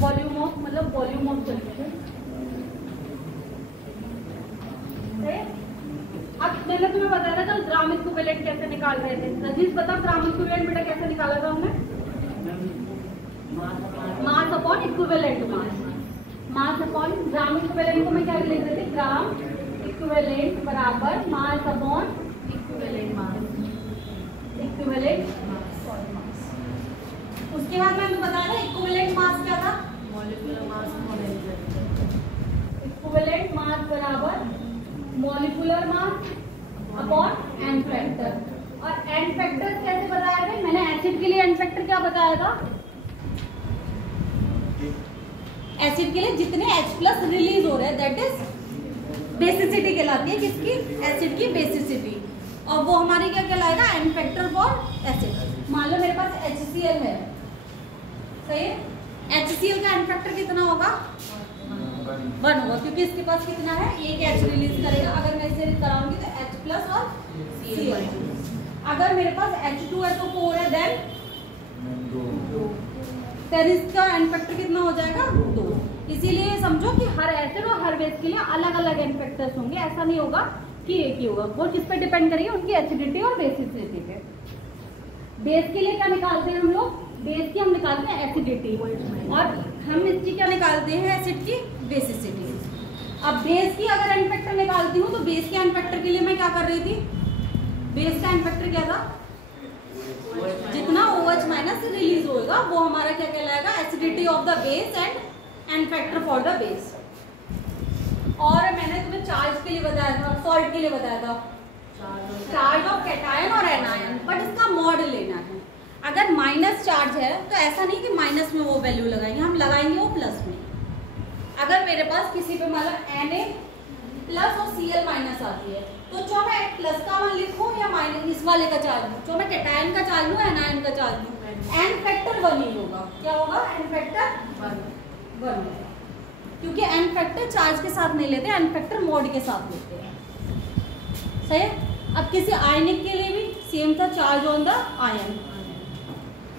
Volume of मतलब volume of solution. अब मैंने तुम्हें बताया था कल ग्राम इक्विवेलेंट कैसे निकाल रहे थे। रजीश बता ग्राम इक्विवेलेंट बेटा कैसे निकाला था हमने? Mass upon equivalent mass. Mass upon gram equivalent को मैं क्या लिख रही थी? ग्राम इक्विवेलेंट बराबर mass upon equivalent mass. Equivalent मास। उसके बाद मैंने बताया था इक्विवेलेंट मास क्या था? Molecular mass. इक्विवेलेंट मास बराबर molecular mass upon n factor. और एन फैक्टर कैसे बताया था? मैंने एसिड के लिए एन फैक्टर क्या बताया था? एसिड के लिए जितने H+ रिलीज हो रहे हैं दैट इज बेसिसिटी कहलाती है। किसकी? एसिड की बेसिसिटी। और वो हमारी क्या कहलाएगा? N factor for acid. मान लो मेरे पास HCl है, सही है? HCl का एन फैक्टर कितना होगा? 1 होगा, क्योंकि इसके पास कितना है? एक H रिलीज करेगा। अगर मैं इसे कराऊंगी तो H+ और Cl। अगर मेरे पास H2SO4 है देन इसका एन फैक्टर कितना हो जाएगा? 2। इसीलिए समझो कि हर एसिड और हर बेस के लिए अलग अलग एन फैक्टर्स होंगे। ऐसा नहीं होगा कि एक ही होगा। वो किस पे डिपेंड करेगी? उनकी एसिडिटी और बेसिसिटी पे। बेस के लिए क्या निकालते हैं हम लोग? बेस की हम निकालते हैं एसिडिटी और हम इसकी क्या निकालते हैं? एसिड की बेसिसिटी। अब बेस की अगर एन फैक्टर निकालती हूँ तो बेस के एन फैक्टर के लिए मैं क्या कर रही थी? बेस का एन फैक्टर क्या था? जितना OH- रिलीज होगा वो हमारा क्या कहलाएगा? Acidity of the base and n factor for the base. और मैंने तुम्हें चार्ज के लिए बताया था, सॉल्ट के लिए बताया था, चार्ज ऑफ कैटायन और एनायन। बट इसका मॉड लेना है। अगर माइनस चार्ज है तो ऐसा नहीं कि माइनस में वो वैल्यू लगाएंगे, हम लगाएंगे वो प्लस में। अगर मेरे पास किसी पे मतलब Na+ और Cl- आती है तो जो मैं प्लस का मान लिखूं या माइनस इस वाले का चार्ज लूं, जो मैं कैटायन का चार्ज लूं एनायन का चार्ज लूं, एन फैक्टर 1 ही होगा। क्या होगा? एन फैक्टर 1 होगा, क्योंकि एन फैक्टर चार्ज के साथ नहीं लेते, एन फैक्टर मोड के साथ लेते हैं। सही है? अब किसी आयनिक के लिए भी सेम था, चार्ज ऑन द आयन।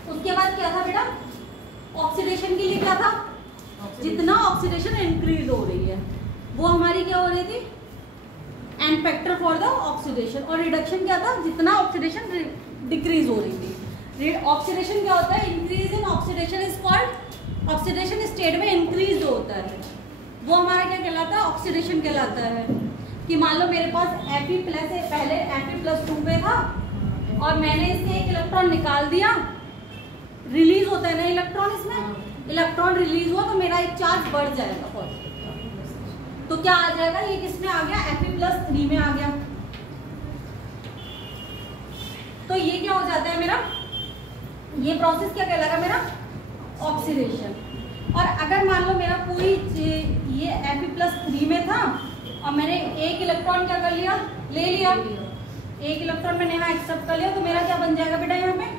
उसके बाद क्या था बेटा? ऑक्सीडेशन के लिए क्या था? जितना ऑक्सीडेशन इंक्रीज हो रही है वो हमारी क्या हो रही थी? N factor for the oxidation. और रिडक्शन क्या था? जितना ऑक्सीडेशन डिक्रीज हो रही थी। ऑक्सीडेशन क्या होता है? Increase in oxidation is called oxidation state में इंक्रीज होता है, वो हमारा क्या कहलाता है? ऑक्सीडेशन कहलाता है। कि मान लो मेरे पास Fe+ है, पहले Fe+2 पे था और मैंने इससे एक इलेक्ट्रॉन निकाल दिया, रिलीज होता है ना इलेक्ट्रॉन, इसमें इलेक्ट्रॉन रिलीज हुआ तो मेरा एक चार्ज बढ़ जाएगा पॉजिटिव। तो क्या आ जाएगा? ये किसमें आ गया? Fe+3 में आ गया। तो ये क्या हो जाता है मेरा? ये प्रोसेस क्या कहलाएगा मेरा? ऑक्सीडेशन। और अगर मान लो मेरा पूरी ये Fe+3 में था और मैंने एक इलेक्ट्रॉन क्या कर लिया? ले लिया। एक इलेक्ट्रॉन मैंने यहाँ एक्सेप्ट कर लिया तो मेरा क्या बन जाएगा बेटा? यहाँ पे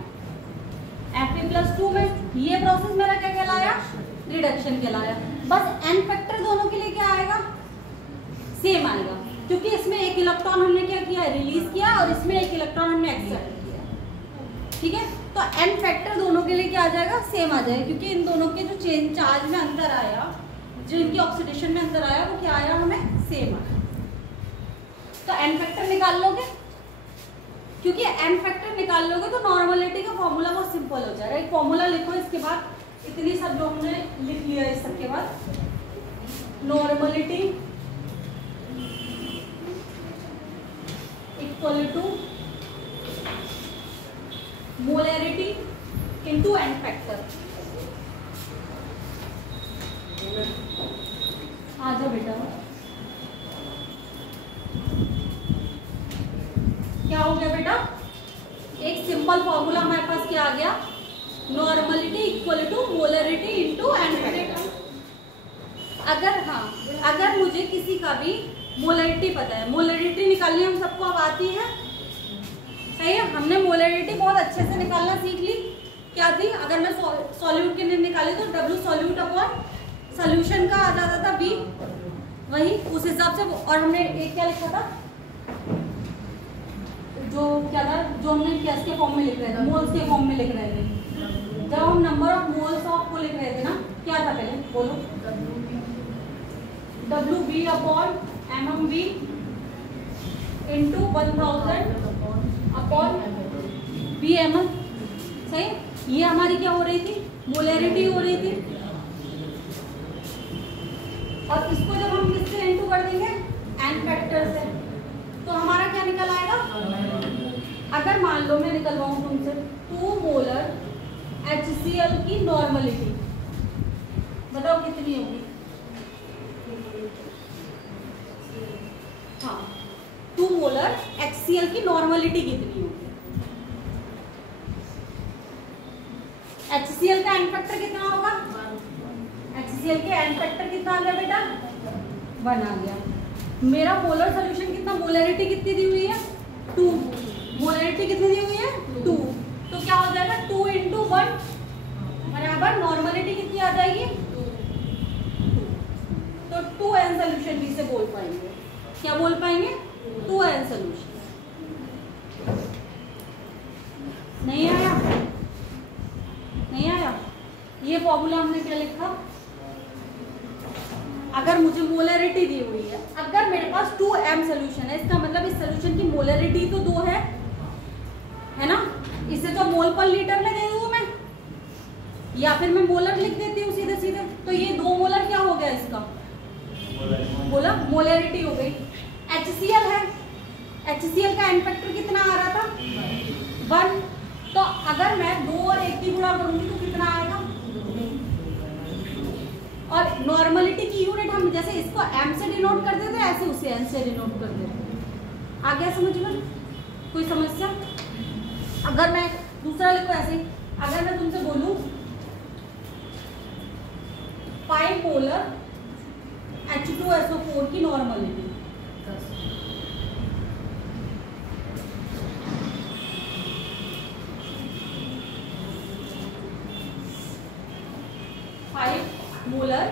Fe+2 में ये प्रोसेस मेरा क्या कहलाया? रिडक्शन कहलाया। बस एन फैक्टर दोनों के लिए क्या आएगा? सेम आएगा, क्योंकि इसमें एक इलेक्ट्रॉन हमने क्या किया? रिलीज किया और इसमें एक इलेक्ट्रॉन हमने एक्सेप्ट किया। ठीक है? तो एन फैक्टर दोनों के लिए क्या आ जाएगा? सेम आ जाएगा, क्योंकि इन दोनों के जो चेंज चार्ज में अंतर आया, जो इनकी ऑक्सीडेशन में अंतर आया, वो क्या आया? हमें सेम आया। तो एन फैक्टर निकाल लोगे, क्योंकि एन फैक्टर निकाल लोगे तो नॉर्मलिटी का फॉर्मूला बहुत सिंपल हो जाएगा। एक फॉर्मूला लिखो, इसके बाद इतनी सब जो हमने लिख लिया इस सब के बाद, normality equal to molarity into N factor. आ जाओ बेटा। क्या हो गया बेटा? एक सिंपल फॉर्मूला हमारे पास क्या आ गया? Normality equal to molarity into N factor. अगर मुझे किसी का भी मोलैरिटी पता है, मोलैरिटी निकालनी हम सबको अब आती है, सही है? हमने मोलैरिटी बहुत अच्छे से निकालना सीख ली। क्या थी? अगर मैं सॉल्यूट के लिए निकाली तो W सॉल्यूट अपॉन सॉल्यूशन का आ जाता था V, वही उस हिसाब से। और हमने एक क्या लिखा था? जो क्या था? जो हमने के फॉर्म में लिख रहे थे, मोल्स के फॉर्म में लिख रहे थे। जब हम नंबर ऑफ मोल्स ऑफ को लिख रहे थे ना, क्या था पहले बोलो? WB upon MMV into 1000 upon BML। सही, ये हमारी क्या हो रही थी? मोलैरिटी हो रही थी। और इसको जब हम किससे इंटू कर देंगे? एन फैक्टर से, तो हमारा क्या निकल आएगा? अगर मान लो मैं निकलवाऊं तुमसे 2 मोलर HCl की नॉर्मलिटी, बताओ कितनी होगी? हाँ, 2 मोलर HCl की नॉर्मलिटी कितनी होगी? HCl का एन फैक्टर कितना होगा? HCl के एन फैक्टर कितना आ गया बेटा? 1 आ गया। मेरा मोलर सॉल्यूशन कितना, मोलैरिटी कितनी दी हुई है? 2। मोलैरिटी कितनी दी हुई है? 2। तो क्या हो जाएगा? 2 इंटू 1 बराबर नॉर्मलिटी कितनी आ जाएगी? 2। तो 2n सोल्यूशन भी से बोल पाएंगे। क्या बोल पाएंगे? 2n solution. नहीं आया? नहीं आया? ये फॉर्मूला हमने क्या लिखा? अगर मुझे मोलैरिटी दी हुई है, अगर मेरे पास 2m सोल्यूशन है, इसका मतलब इस सोल्यूशन की मोलैरिटी तो 2 है ना? इसे तो मोल पर लीटर में दे दूं मैं, या फिर मैं मोलर लिख देती हूँ सीधे सीधे। तो ये 2 मोलर क्या हो गया इसका? बोला मोलैरिटी हो गई। HCl है, HCl का एन फैक्टर कितना आ रहा था? 1। तो अगर मैं 2 और 1 की गुणा करूंगी तो कितना आएगा? और नॉर्मलिटी की यूनिट हम जैसे इसको m से डिनोट कर देते हैं, ऐसे उसे n से डिनोट कर देते। आ गया समझ में? कोई समस्या? अगर मैं दूसरा लिखो ऐसे, अगर मैं तुमसे बोलूं 5 मोलर H2SO4 की नॉर्मलिटी, 5 मोलर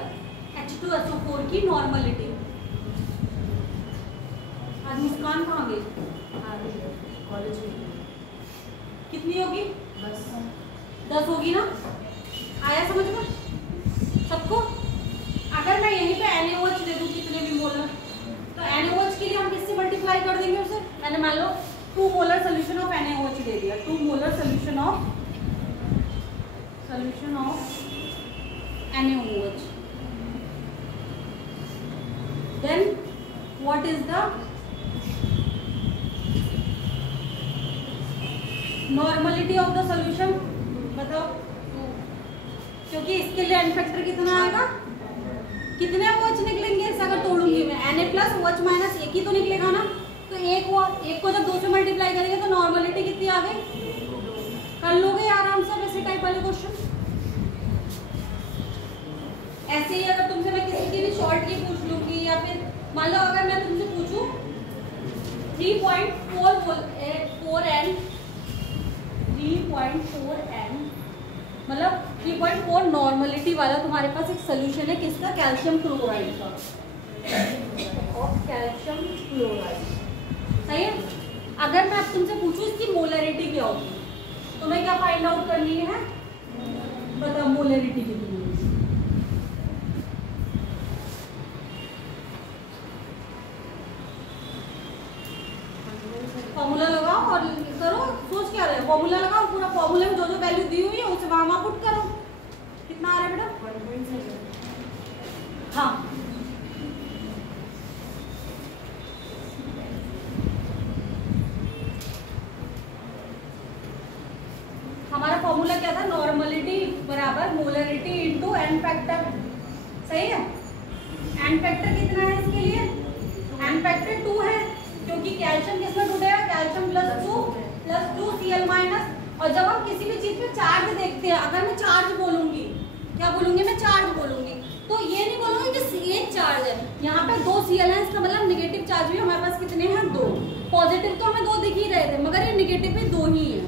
H2SO4 की नॉर्मलिटी। आज मुस्कान कहाँ गई? कॉलेज में। कितनी होगी? 10 होगी ना? आया समझ में सबको? अगर मैं यहीं पे NaOH दे दूं कितने भी मोलर, तो NaOH के लिए हम किससे मल्टीप्लाई कर देंगे उसे? मैंने मान लो 2 मोलर सोल्यूशन ऑफ NaOH दे दिया, 2 molar solution of NaOH, then what is the normality of the solution? बताओ। क्योंकि इसके लिए एन फैक्टर कितना आएगा? कितने OH निकलेंगे ऐसा अगर तोड़ूंगी मैं? Na प्लस OH माइनस 1 ही तो निकलेगा ना। तो एक को जब 2 से मल्टीप्लाई करेंगे तो नॉर्मलिटी कितनी आ गई? कर लोगे आराम से वैसे टाइप वाले क्वेश्चन। ऐसे ही अगर तुमसे मैं किसी की भी शॉर्ट की पूछ लूंगी, या फिर मान लो अगर मैं तुमसे पूछूं 3.4n मतलब 3.4 नॉर्मलिटी वाला तुम्हारे पास एक सोल्यूशन है किसका? कैल्शियम क्लोराइड का, कैल्शियम क्लोराइड। सही है। अगर मैं अब तुमसे पूछूं इसकी मोलैरिटी क्या होगी, तुम्हें क्या फाइंड आउट करनी है? बताओ मोलैरिटी कितनी है? फॉर्मूला लगाओ और करो। सोच क्या रहे? फॉर्मूला लगाओ, पूरा फॉर्मूले में जो जो वैल्यू दी हुई है उसे वहां पुट करो। कितना आ रहा है बेटा? 1.7। हाँ, हमारा फॉर्मूला क्या था? नॉर्मलिटी बराबर मोलैरिटी इंटू एन फैक्टर। सही है। एन फैक्टर कितना है इसके लिए? एन फैक्टर 2 है, क्योंकि कैल्शियम किसमें टूटेगा? Calcium plus 2 Cl minus. और जब हम किसी भी चीज पे चार्ज देखते हैं, अगर मैं चार्ज बोलूंगी, क्या बोलूंगी मैं? चार्ज बोलूंगी। तो ये नहीं बोलूंगी कि एक चार्ज है, यहाँ पे 2 Cl है, इसका मतलब नेगेटिव चार्ज भी हमारे पास कितने हैं? 2। पॉजिटिव तो हमें 2 दिख ही रहे थे, मगर ये नेगेटिव भी 2 ही है।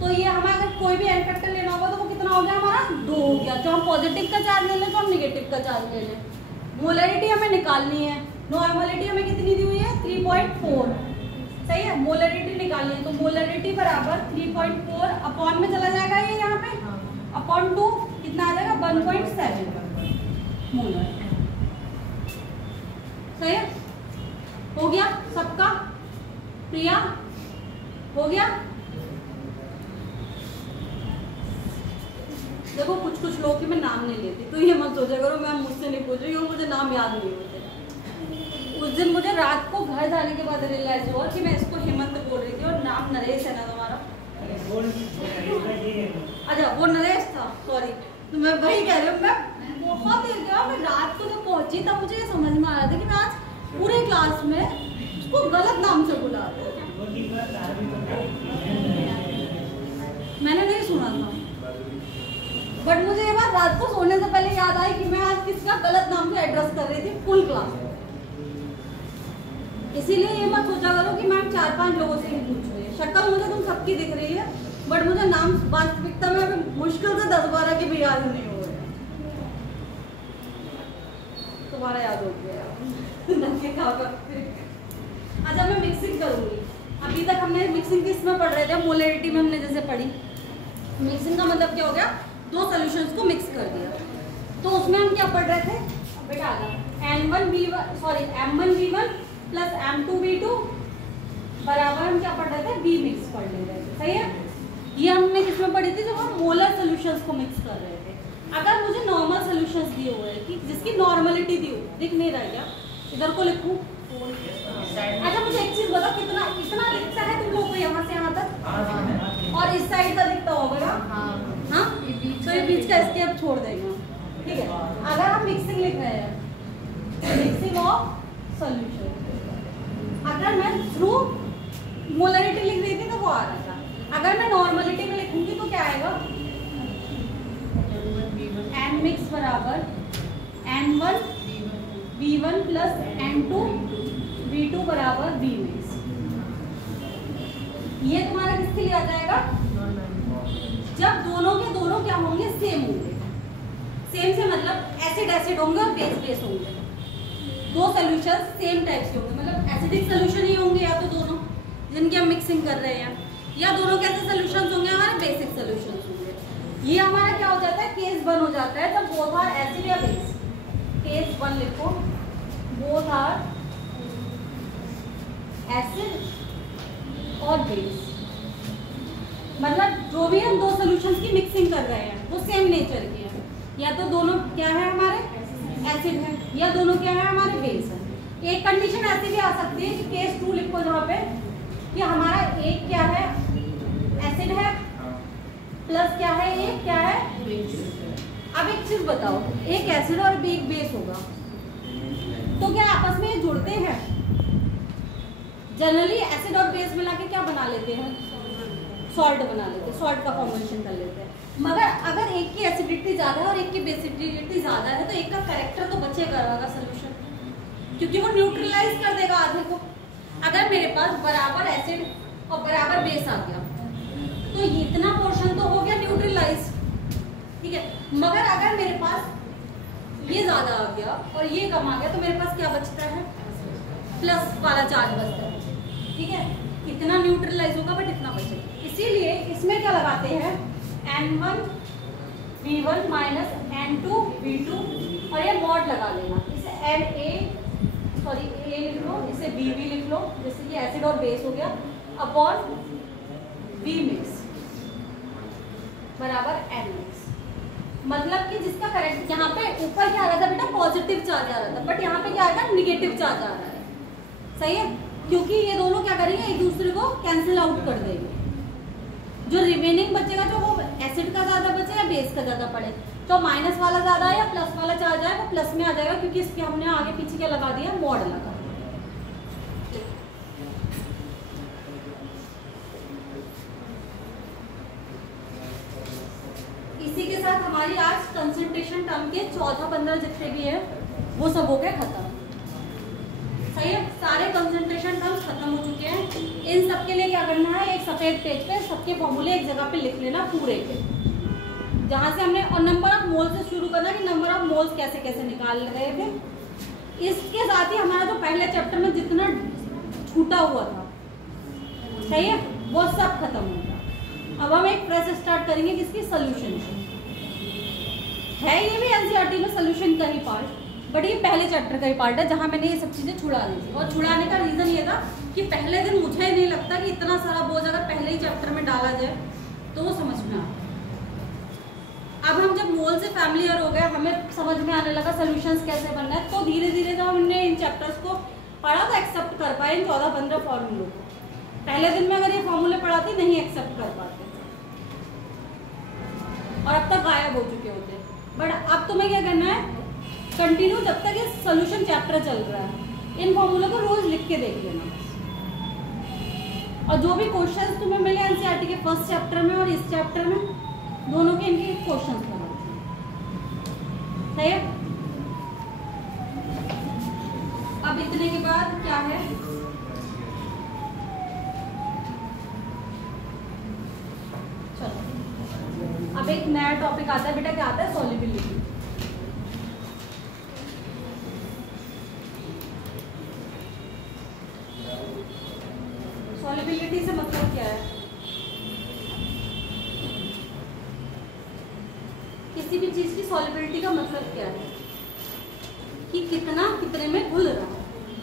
तो ये हमें अगर कोई भी एन फैक्टर लेना होगा तो वो कितना हो गया हमारा? 2 हो गया। तो हम पॉजिटिव का चार्ज ले लें तो हम नेगेटिव का चार्ज ले लें। मोलैरिटी हमें निकालनी है, नॉर्मलिटी हमें कितनी दी हुई है? 3.4। सही है। मोलैरिटी निकालनी है, तो मोलैरिटी बराबर 3.4 अपॉन में चला जाएगा ये यहाँ पे, अपॉन 2 कितना आ जाएगा? 1.7। मोलर। सही है, हो गया सबका? प्रिया हो गया? देखो कुछ कुछ लोग की मैं नाम नहीं लेती, तो ये मत सोचा करो मैं मुझसे नहीं पूछ रही हूँ, मुझे नाम याद नहीं होते। उस दिन मुझे रात को घर जाने के बाद रियलाइज हुआ कि मैं इसको हेमंत बोल रही थी और नाम नरेश है ना तुम्हारा? अच्छा वो नरेश था, सॉरी। तो मैं वही कह रही हूँ, मैं बहुत देर के बाद मैं रात को जब पहुंची तब मुझे ये समझ में आ रहा था कि मैं आज पूरे क्लास में उसको गलत नाम से बुला रही हूँ। मैंने नहीं सुना था, बट मुझे ये बात रात को सोने से पहले याद आई कि मैं आज किसका गलत नाम से एड्रेस कर रही थी फुल क्लास में। इसीलिए ये मत सोचा करो कि मैम 4-5 लोगों से ही पूछ रही है। शक्ल मुझे तुम सबकी दिख रही है, बट मुझे नाम वास्तविकता में अभी मुश्किल से 10-12 के भी याद नहीं हो रहे। तुम्हारा याद हो गया। अच्छा मैं मिक्सिंग करूंगी। अभी तक हमने मिक्सिंग किस में पढ़ रहे थे? मोलरिटी में हमने जैसे पढ़ी। मिक्सिंग का मतलब क्या हो गया? दो सॉल्यूशंस को मिक्स कर दिया। तो उसमें हम क्या पढ़ रहे थे बेटा? M1V1 प्लस M2V2 बराबर हम क्या पढ़ रहे थे? B मिक्स पढ़ ले रहे थे। सही है, ये हमने किसमें पढ़ी थी? जब हम मोलर सॉल्यूशंस को मिक्स कर रहे थे। अगर मुझे नॉर्मल सॉल्यूशंस दिए हुए हैं कि जिसकी नॉर्मलिटी दी हुई, दिख नहीं रहा है क्या? इधर को लिखूं? अच्छा मुझे एक चीज बताओ, कितना इतना दिखता है तुम लोगों को यहाँ से यहाँ तक? और इस साइड का दिखता होगा ना? हाँ, तो ये बीच का इसके अब छोड़ देंगे, ठीक है। अगर हम मिक्सिंग लिख रहे हैं, मिक्सिंग ऑफ सॉल्यूशन, अगर मैं थ्रू मोलरिटी लिख रही थी तो वो आ रहा था। अगर मैं नॉर्मलिटी में लिखूंगी तो क्या आएगा? N मिक्स बराबर N1V1 प्लस N2V2 बराबर B मिक्स। ये तुम्हारा किसके लिए आ जाएगा? जब दोनों के दोनों क्या होंगे? सेम होंगे। सेम से मतलब एसिड एसिड होंगे और बेस बेस होंगे। दो सॉल्यूशन सेम टाइप के होंगे, मतलब एसिडिक सॉल्यूशन ही होंगे या तो दोनों जिनकी हम मिक्सिंग कर रहे हैं, या दोनों कैसे सॉल्यूशंस होंगे? हमारे बेसिक सॉल्यूशंस होंगे। ये हमारा क्या हो जाता है? केस 1 हो जाता है जब बोथ आर एसिड या बेस। केस 1 लिखो, बोथ आर एसिड और बेस। मतलब जो भी हम दो सॉल्यूशंस की मिक्सिंग कर रहे हैं वो सेम नेचर की है, या तो दोनों क्या है हमारे एसिड है, या दोनों क्या है हमारे बेस है। एक कंडीशन ऐसी भी आ सकती है कि केस 2 लिखो जहाँ पे कि हमारा एक क्या है? एसिड है, प्लस क्या है? एक क्या है? अब एक चीज बताओ, एक एसिड और एक बेस होगा तो क्या आपस में जुड़ते हैं? जनरली एसिड और बेस मिला के क्या बना लेते हैं? सॉल्ट बना लेते हैं, सॉल्ट का फॉर्मेशन कर लेते हैं। मगर अगर एक की एसिडिटी ज्यादा है और एक की बेसिडिटी ज्यादा है तो एक का कैरेक्टर तो बचेगा सॉल्यूशन, क्योंकि वो न्यूट्रलाइज कर देगा आधे को। अगर मेरे पास बराबर एसिड और बराबर बेस आ गया तो इतना पोर्शन तो हो गया न्यूट्रलाइज, ठीक है। मगर अगर मेरे पास ये ज्यादा आ गया और ये कम आ गया तो मेरे पास क्या बचता है? प्लस वाला चार्ज बचता है, ठीक है। इतना न्यूट्रलाइज होगा बट इतना बचेगा। इसीलिए इसमें क्या लगाते हैं? N1V1 माइनस N2V2 और ये मॉड लगा लेना। इसे A लिख लो, इसे BV लिख लो, जैसे कि एसिड और बेस हो गया, अपॉन B मिक्स बराबर N मिक्स। मतलब कि जिसका करेक्ट यहाँ पे ऊपर क्या आ रहा था बेटा? पॉजिटिव चार्ज आ रहा था, बट यहाँ पे क्या आएगा? निगेटिव चार्ज आ रहा है। सही है, क्योंकि ये दोनों क्या करेंगे? एक दूसरे को कैंसिल आउट कर देंगे। जो रिमेनिंग बचेगा जो वो एसिड का ज्यादा बचे या बेस का ज्यादा पड़े, तो माइनस वाला ज्यादा है या प्लस वाला चार्ज है वो प्लस में आ जाएगा, क्योंकि इसके हमने आगे पीछे क्या लगा दिया? मॉड लगा। इसी के साथ हमारी आज कंसंट्रेशन टर्म के 14-15 जितने भी है वो सब हो गए खत्म। सही है, सारे कंसंट्रेशन टर्म्स खत्म हो चुके हैं। इन सब के लिए क्या करना है? एक सफेद पेज पे सबके फॉर्मूले एक जगह पे लिख लेना पूरे के, जहां से हमने और नंबर ऑफ मोल्स से शुरू करना कि नंबर ऑफ मोल्स कैसे कैसे निकाल रहे थे। इसके साथ ही हमारा जो पहले चैप्टर में जितना छूटा हुआ था, सही है, वो सब खत्म हो गया। अब हम एक प्रेस स्टार्ट करेंगे किसकी? सोल्यूशन की। है ये भी एनसीईआरटी में सोल्यूशन का ही पार्ट, बट ये पहले चैप्टर का ही पार्ट है जहाँ मैंने ये सब चीज़ें छुड़ा दी थी। और छुड़ाने का रीज़न ये था कि पहले दिन मुझे नहीं लगता कि इतना सारा बोझ अगर पहले ही चैप्टर में डाला जाए तो वो समझ में आता। अब हम जब मोल से फैमिलियर हो गए, हमें समझ में आने लगा सोल्यूशंस कैसे बनना है, तो धीरे धीरे जब हमने इन चैप्टर्स को पढ़ा तो एक्सेप्ट कर पाए इन 14-15 फॉर्मूलों को। पहले दिन में अगर ये फॉर्मूले पढ़ाती नहीं एक्सेप्ट कर पाते और अब तक गायब हो चुके होते। बट अब तुम्हें क्या करना है, कंटिन्यू जब तक ये सोल्यूशन चैप्टर चल रहा है इन फॉर्मूलों को रोज लिख के देख लेना। और जो भी क्वेश्चंस तुम्हें मिले एनसीईआरटी के फर्स्ट चैप्टर में और इस चैप्टर में, दोनों के इनके क्वेश्चंस बनाओ। सही है। अब इतने के बाद क्या है, चलो अब एक नया टॉपिक आता है बेटा, क्या आता है, सॉल्युबिलिटी। सॉल्युबिलिटी से मतलब क्या है, किसी भी चीज की सॉल्युबिलिटी का मतलब क्या है कि कितना कितने में घुल रहा है,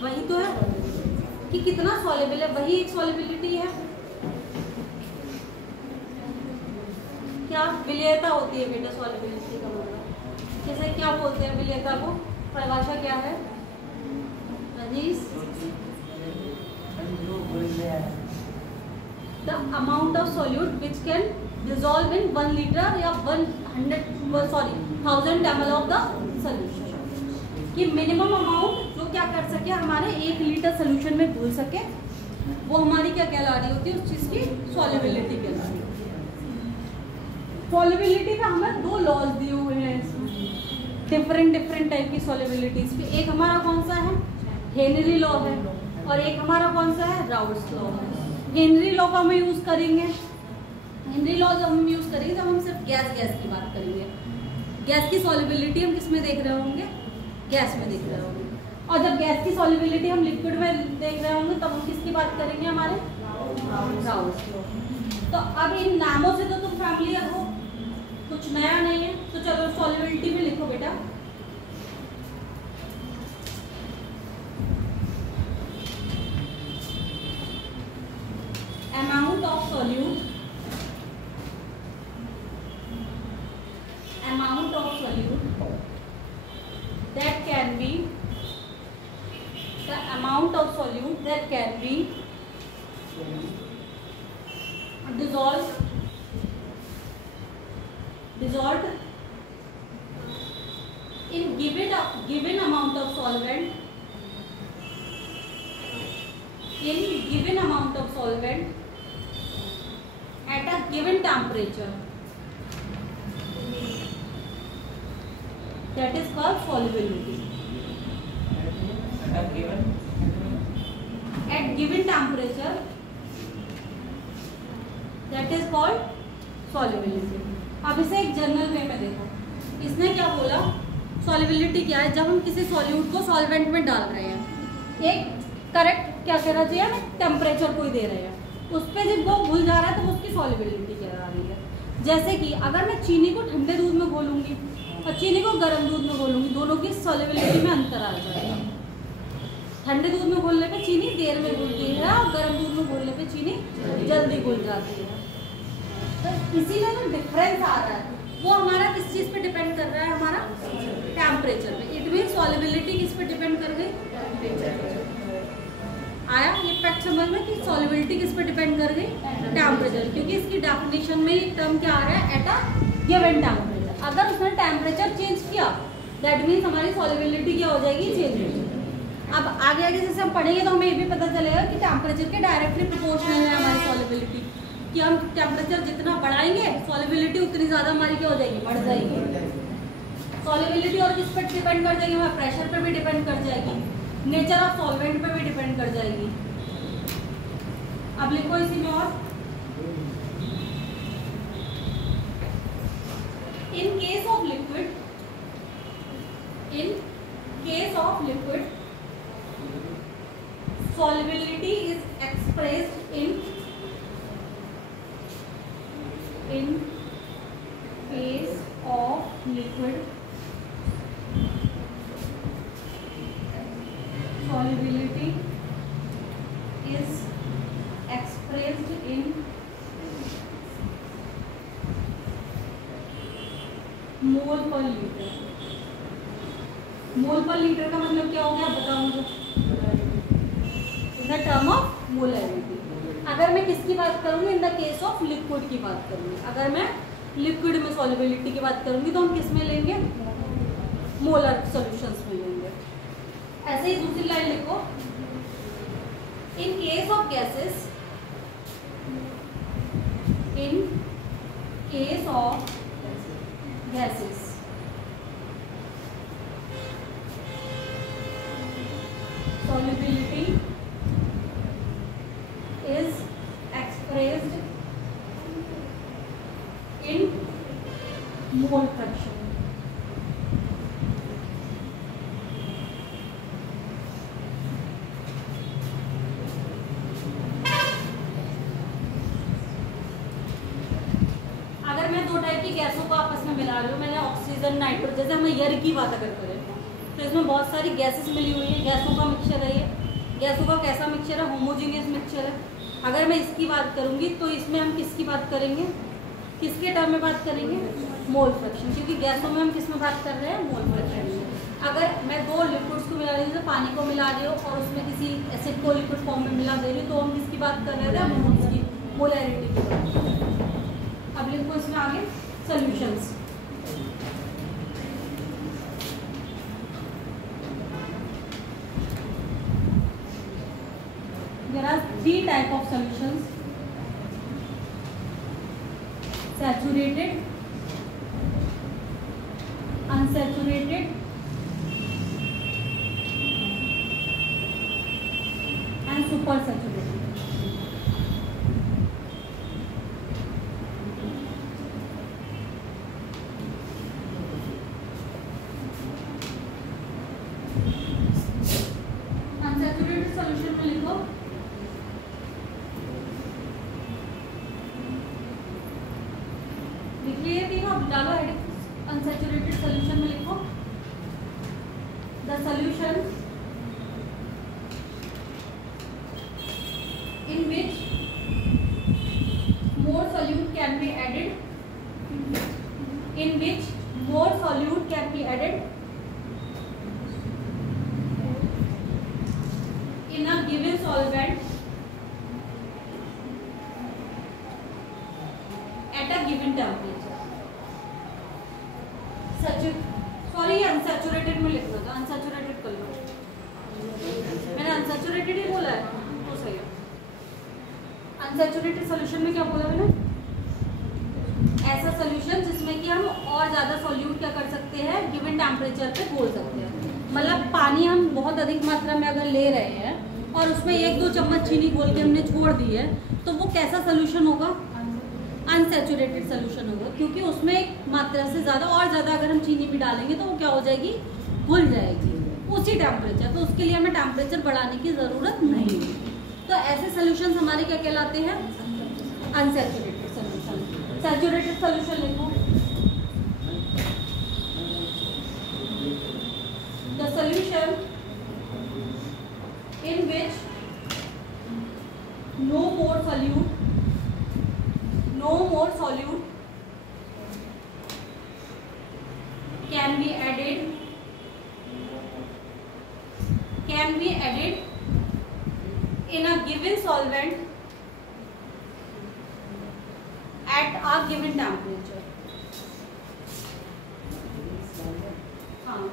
वही तो है कि कितना सॉल्युबल है, वही एक सॉल्युबिलिटी है। क्या विलेयता होती है बेटा सॉल्युबिलिटी का मतलब, जैसे क्या बोलते हैं विलेयता को, परिभाषा क्या है Rajish? The amount of solute which can dissolve in 1 liter या 1000 ml of the solution, कि मिनिमम अमाउंट जो क्या कर सके हमारे 1 लीटर सोल्यूशन में घुल सके, वो हमारी क्या कहला रही होती है, उस चीज की सॉल्युबिलिटी कहला रही होती है। सॉल्युबिलिटी का हमें 2 लॉज दिए हुए हैं इसमें, डिफरेंट टाइप की सॉल्युबिलिटीज पे। एक हमारा कौन सा है, हेनरी लॉ है, और एक हमारा कौन सा है, राउल्स लॉ है। हेनरी लॉ का हम यूज करेंगे, हेनरी लॉ जब हम यूज करेंगे जब हम सिर्फ गैस की बात करेंगे। गैस की सॉल्युबिलिटी हम किस में देख रहे होंगे, गैस में देख रहे होंगे। और जब गैस की सॉल्युबिलिटी हम लिक्विड में देख रहे होंगे तब हम किसकी बात करेंगे, हमारे राउल्स लॉ। तो अब इन नामों से तो तुम फैमिलियर हो, कुछ नया नहीं है। तो चलो सॉल्युबिलिटी में लिखो बेटा, amount of solute that can be, the amount of solute that can be dissolved in given amount of solvent, at a given temperature, that is called solubility. At given temperature, that is called solubility. अब इसे एक general वे में देखो, इसने क्या बोला, solubility क्या है, जब हम किसी सॉल्यूट को सॉल्वेंट में डाल रहे हैं, एक करेक्ट क्या कहना चाहिए, टेम्परेचर को ही दे रहे हैं, उस पर जब वो घुल जा रहा है तो उसकी सॉल्युबिलिटी कहला रही है। जैसे कि अगर मैं चीनी को ठंडे दूध में घोलूंगी और चीनी को गर्म दूध में घोलूंगी, दोनों की सॉल्युबिलिटी में अंतर आ जाएगा। ठंडे दूध में घोलने पे चीनी देर में घुलती है और गर्म दूध में घोलने पे चीनी जल्दी घुल जाती है। तो इसीलिए जो डिफरेंस आ रहा है वो हमारा किस चीज़ पे डिपेंड कर रहा है, हमारा टेम्परेचर पे। इट मीन सॉल्युबिलिटी किस पे डिपेंड कर गई, टेम्परेचर। आया ये फैक्ट समझ में कि सॉल्युबिलिटी किस पे डिपेंड कर गई, टेम्परेचर, क्योंकि इसकी डेफिनेशन में ये टर्म क्या आ रहा है, एट अ गिवन टेम्परेचर। अगर उसने टेम्परेचर चेंज किया दैट मीन्स हमारी सॉल्युबिलिटी क्या हो जाएगी, चेंज हो जाएगी। अब आगे जैसे हम पढ़ेंगे तो हमें ये भी पता चलेगा कि टेम्परेचर के डायरेक्टली प्रोपोर्शनल है हमारी सॉल्युबिलिटी, कि हम टेम्परेचर जितना बढ़ाएंगे सॉल्युबिलिटी उतनी ज़्यादा हमारी क्या हो जाएगी, बढ़ जाएगी। सॉल्युबिलिटी और किस पर डिपेंड कर जाएगी, हमारे प्रेशर पर भी डिपेंड कर जाएगी, नेचर ऑफ सॉल्वेंट पे भी डिपेंड कर जाएगी। अब लिखो इसी में, और इन case of liquid solubility is expressed in case of liquid solubility is expressed in मोल पर लीटर। मोल पर लीटर का मतलब क्या हो गया बताओ मुझे, in the term of molarity. अगर मैं किसकी बात करूंगी, in the case of liquid की बात करूंगी। अगर मैं लिक्विड में सॉल्युबिलिटी की बात करूंगी तो हम किस में लेंगे, मोलर सॉल्यूशंस में लेंगे। ऐसे ही दूसरी लाइन लिखो, इन case of gases, in case of gases solubility is expressed in mole fraction। अगर मैं दो टाइप की गैसों को आपस में मिला रही हूँ, मैंने ऑक्सीजन नाइट्रोजन, जैसे हम एयर की बात अगर करें तो इसमें बहुत सारी गैसेस मिली हुई है, गैसों का मिक्सचर है ये। गैसों का कैसा मिक्सचर है, होमोजीनियस मिक्सचर है। अगर मैं इसकी बात करूंगी तो इसमें हम किसकी बात करेंगे, किसके टर्म में बात करेंगे, मोल फ्रैक्शन, क्योंकि गैसों में हम किस में बात कर रहे हैं, मोल फ्रैक्शन में। अगर मैं दो लिक्विड्स को मिला रही हूँ, तो पानी को मिला रही हूँ और उसमें किसी एसिड को लिक्विड फॉर्म में मिला दे रही हूँ, तो हम किसकी बात कर रहे थे, मोल्स की, मोलैरिटी की बात। अब लिखो इसमें आगे solutions. There are three type of solutions: saturated, unsaturated, and supersaturated। Unsaturated solution में लिखो ये तीनों, अब डालो हेडिंग। अनसैचुरेटेड सॉल्यूशन में लिखो the solution in which more solute can be added, in which more solute can be added in a given solvent at a given temperature। Sorry unsaturated में लिखना था, अनसैचुरेटेड कर लो, मैंने अनसैचुरेटेड ही बोला है तो सही है। अनसैचुरेटेड सॉल्यूशन में क्या बोला मैंने, ऐसा सॉल्यूशन जिसमें कि हम और ज़्यादा सॉल्यूट क्या कर सकते हैं, गिवन टेम्परेचर पे घोल सकते हैं। मतलब पानी हम बहुत अधिक मात्रा में अगर ले रहे हैं और उसमें 1-2 चम्मच चीनी घोल के हमने छोड़ दी है, तो वो कैसा सोल्यूशन होगा, अनसैचुरेटेड सोल्यूशन होगा, क्योंकि उसमें एक मात्रा से ज़्यादा और ज़्यादा अगर हम चीनी भी डालेंगे तो वो क्या हो जाएगी, घुल जाएगी उसी टेम्परेचर। तो उसके लिए हमें टेम्परेचर बढ़ाने की ज़रूरत नहीं है। तो ऐसे सोल्यूशन हमारे क्या कहलाते हैं, अनसैचुरेटेड सोल्यूशन। सैचुरेटेड सोल्यूशन लिखो, the solution in which no more solute can be added in a given solvent at a given temperature। हाँ,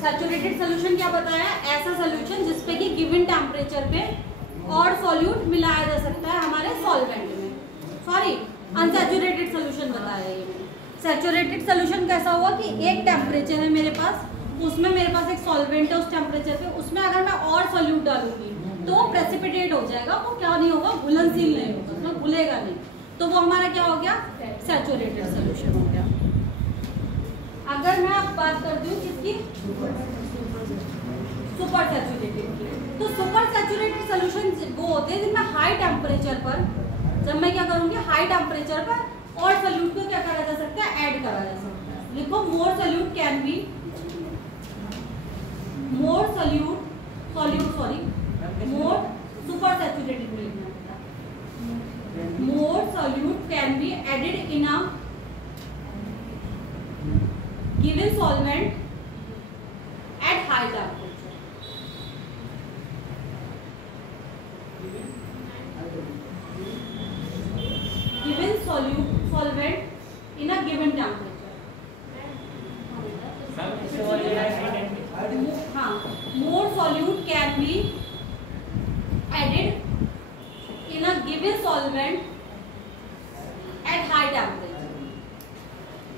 सैचुरेटेड सोल्यूशन क्या बताया, ऐसा सोल्यूशन जिसपे कि गिवन टेम्परेचर पे और सॉल्यूट मिलाया जा सकता है हमारे सॉल्वेंट में। सॉरी, अनसैचुरेटेड सोल्यूशन बताया ये मैंने। सैचुरेटेड सोल्यूशन कैसा होगा कि एक टेम्परेचर है मेरे पास, उसमें मेरे पास एक सॉल्वेंट है उस टेम्परेचर पे, उसमें अगर मैं और सॉल्यूट डालूंगी तो प्रेसिपिटेट हो जाएगा, वो क्या नहीं होगा, घुलनशील नहीं होगा, मतलब घुलेगा नहीं, तो वो हमारा क्या हो गया, सैचुरेटेड सोल्यूशन हो गया। अगर मैं अब बात करती हूँ किसकी, सुपर सैचुरेटेड की, तो सुपर सैचुरेटेड सोल्यूशन वो होते हैं जिनमें हाई टेम्परेचर पर, जब मैं क्या करूंगी, हाई टेम्परेचर पर और सोल्यूट को क्या करा जा सकता है, ऐड करा जा सकता है। लिखो more solute can be, more solute more super saturated में लिखना पड़ता, more solute can be added in a given solvent at high temperature. Given solvent in a given temperature. हाँ, more solute can be added in a given solvent at high temperature.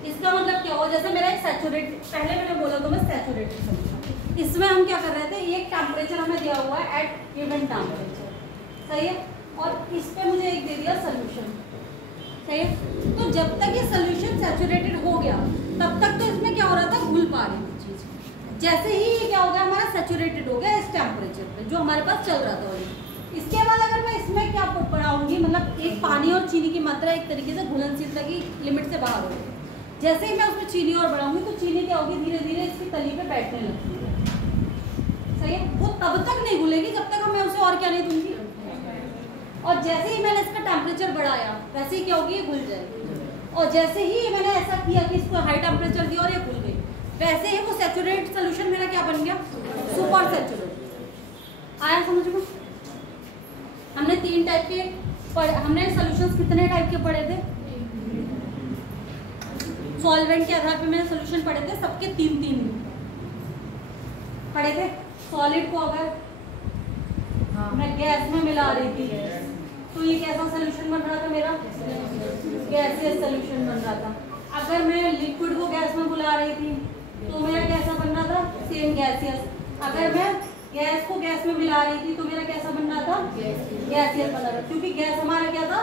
इसका मतलब क्या हुआ, जैसे मेरा एक सैचुरेटेड, पहले मैंने बोला तो मैं सैचुरेटेड सोल्यूशन, इसमें हम क्या कर रहे थे, एक टेम्परेचर हमें दिया हुआ है एट गिवन टेम्परेचर, सही है, और इस पे मुझे एक दे दिया सोल्यूशन, सही है। तो जब तक ये सोल्यूशन सैचुरेटेड हो गया तब तक तो इसमें क्या हो रहा था, घुल पा रही थी चीज, जैसे ही ये क्या हो गया, हमारा सैचुरेटेड हो गया इस टेम्परेचर पे जो हमारे पास चल रहा था, इसके बाद अगर मैं इसमें क्या बढ़ाऊंगी, मतलब एक पानी और चीनी की मात्रा एक तरीके से घुलनशीलता की लिमिट से बाहर हो गई, जैसे ही मैं उसमें चीनी और बढ़ाऊंगी तो चीनी क्या होगी, धीरे धीरे इसकी तली पे बैठने लगती है, सही है, वो तब तक नहीं घुलेगी जब तक मैं उसे और क्या नहीं दूंगी, और जैसे ही मैंने इसका टेम्परेचर बढ़ाया वैसे ही क्या होगी, ये घुल जाएगी, और जैसे ही मैंने ऐसा किया कि इसको हाई टेम्परेचर दिया और ये घुल गई, वैसे ही वो सैचुरेटेड सोल्यूशन मेरा क्या बन गया, सुपर सैचुरेटेड। आया समझ में? हमने 3 टाइप के हमने सॉल्यूशंस कितने टाइप के पढ़े थे, सॉल्वेंट के आधार पे मैंने सॉल्यूशन पढ़े थे, सबके 3 पढ़े थे। सॉलिड को अगर मैं गैस में मिला रही थी तो ये कैसा सोल्यूशन बन रहा था, मेरा गैसियस सोल्यूशन बन रहा था। अगर मैं लिक्विड को गैस में बुला रही थी तो मेरा कैसा बन रहा था, सेम गैसियस। अगर मैं गैस को गैस में मिला रही थी तो मेरा कैसा बन रहा था, गैसियस बन रहा था, क्योंकि गैस हमारा क्या था,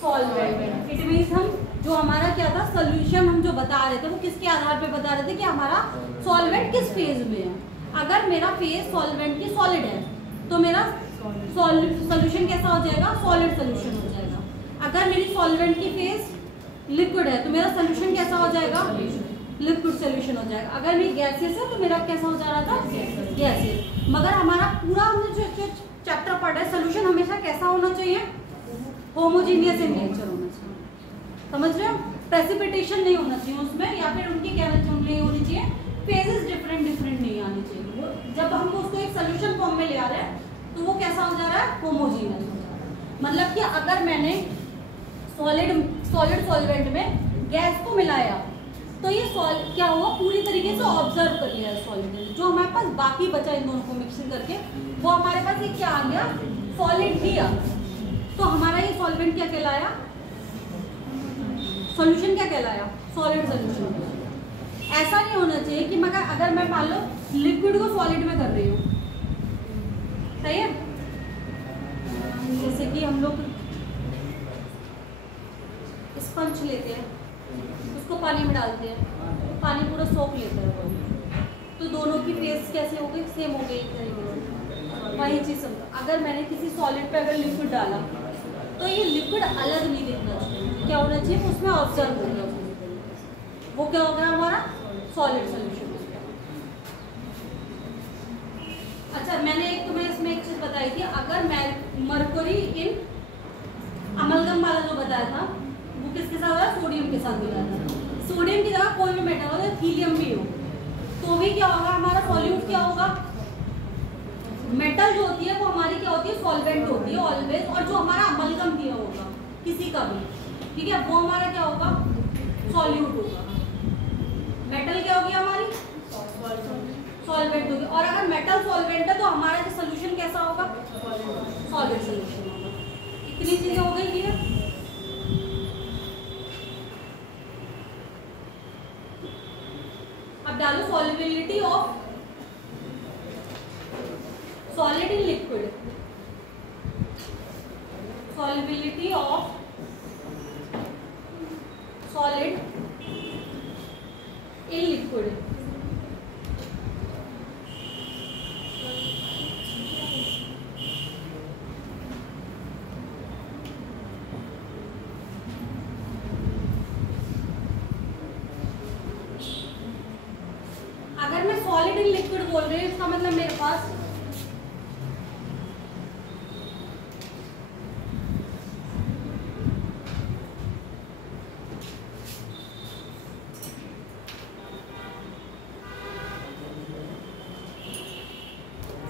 सॉल्वेंट। इट मीन्स हम जो हमारा क्या था, सोल्यूशन हम जो बता रहे थे वो किसके आधार पे बता रहे थे कि हमारा सॉल्वेंट किस फेज में है। अगर मेरा फेज सॉल्वेंट की सॉलिड है तो मेरा सॉल्यूशन कैसा हो जाएगा, सॉलिड सॉल्यूशन हो जाएगा। अगर मेरी सॉल्वेंट की फेज लिक्विड है तो मेरा सॉल्यूशन कैसा हो जाएगा, लिक्विड सॉल्यूशन हो जाएगा। अगर मेरी गैसियस है तो मेरा कैसा हो जा रहा था, गैसियस। मगर हमारा पूरा हमने जो चैप्टर पढ़ा है, सॉल्यूशन हमेशा कैसा होना चाहिए, होमोजीनियस इन नेचर होना चाहिए, समझ रहे हो, प्रेसिपिटेशन नहीं होना चाहिए उसमें, या फिर उनकी केमिस्ट्री नहीं होनी चाहिए, फेजेस डिफरेंट नहीं आनी चाहिए। वो जब हम उसको एक सॉल्यूशन फॉर्म में ले आ रहे हैं तो वो कैसा हो जा रहा है, होमोजीनियस हो जा रहा है। मतलब कि अगर मैंने सॉलिड सॉल्वेंट में गैस को मिलाया तो ये क्या हुआ, पूरी तरीके से ऑब्जर्व कर लिया सॉलिड, जो हमारे पास बाकी बचा इन दोनों को मिक्सिंग करके वो हमारे पास ये क्या आ गया, सॉलिड ही आ। तो हमारा ये सॉल्वेंट क्या कहलाया, सॉल्यूशन क्या कहलाया, सॉलिड सॉल्यूशन। ऐसा नहीं होना चाहिए कि मगर अगर मैं मान लो लिक्विड को सॉलिड में कर रही हूँ, सही है, जैसे कि हम लोग स्पंज लेते हैं, उसको पानी में डालते हैं, पानी पूरा सोख लेता है, तो दोनों की फेस कैसे हो गई, सेम हो गई एक तरीके से। वही चीज़ अगर मैंने किसी सॉलिड पे अगर लिक्विड डाला तो ये लिक्विड अलग नहीं दिखना चाहिए, क्या होना चाहिए, उसमें ऑब्जर्व हो गया, वो क्या हो गया, हमारा सॉलिड सोल्यूशन। अच्छा, मैंने एक तुम्हें इसमें एक चीज बताई थी, अगर मैं मरकरी इन अमलगम वाला जो बताया था वो किसके साथ होगा, सोडियम के साथ बताया था। सोडियम की जगह कोई भी मेटल हो, हीलियम भी हो, तो भी क्या होगा, हमारा सॉल्यूट क्या होगा, मेटल जो होती है वो हमारी क्या होती है, सॉल्वेंट होती है ऑलवेज, और जो हमारा अमलगम दिया होगा किसी का भी, ठीक है, वो हमारा क्या होगा, सॉल्यूट होगा। मेटल क्या होगी हमारी, सॉल्वेंट होगी, और अगर मेटल सॉल्वेंट है तो हमारा जो सोल्यूशन कैसा होगा, सॉलिड सोल्यूशन होगा। इतनी चीजें हो गई क्लियर। अब डालो solubility of solid in liquid. solubility of solid in liquid. अगर मैं सॉलिड इन लिक्विड बोल रही हूँ इसका मतलब मेरे पास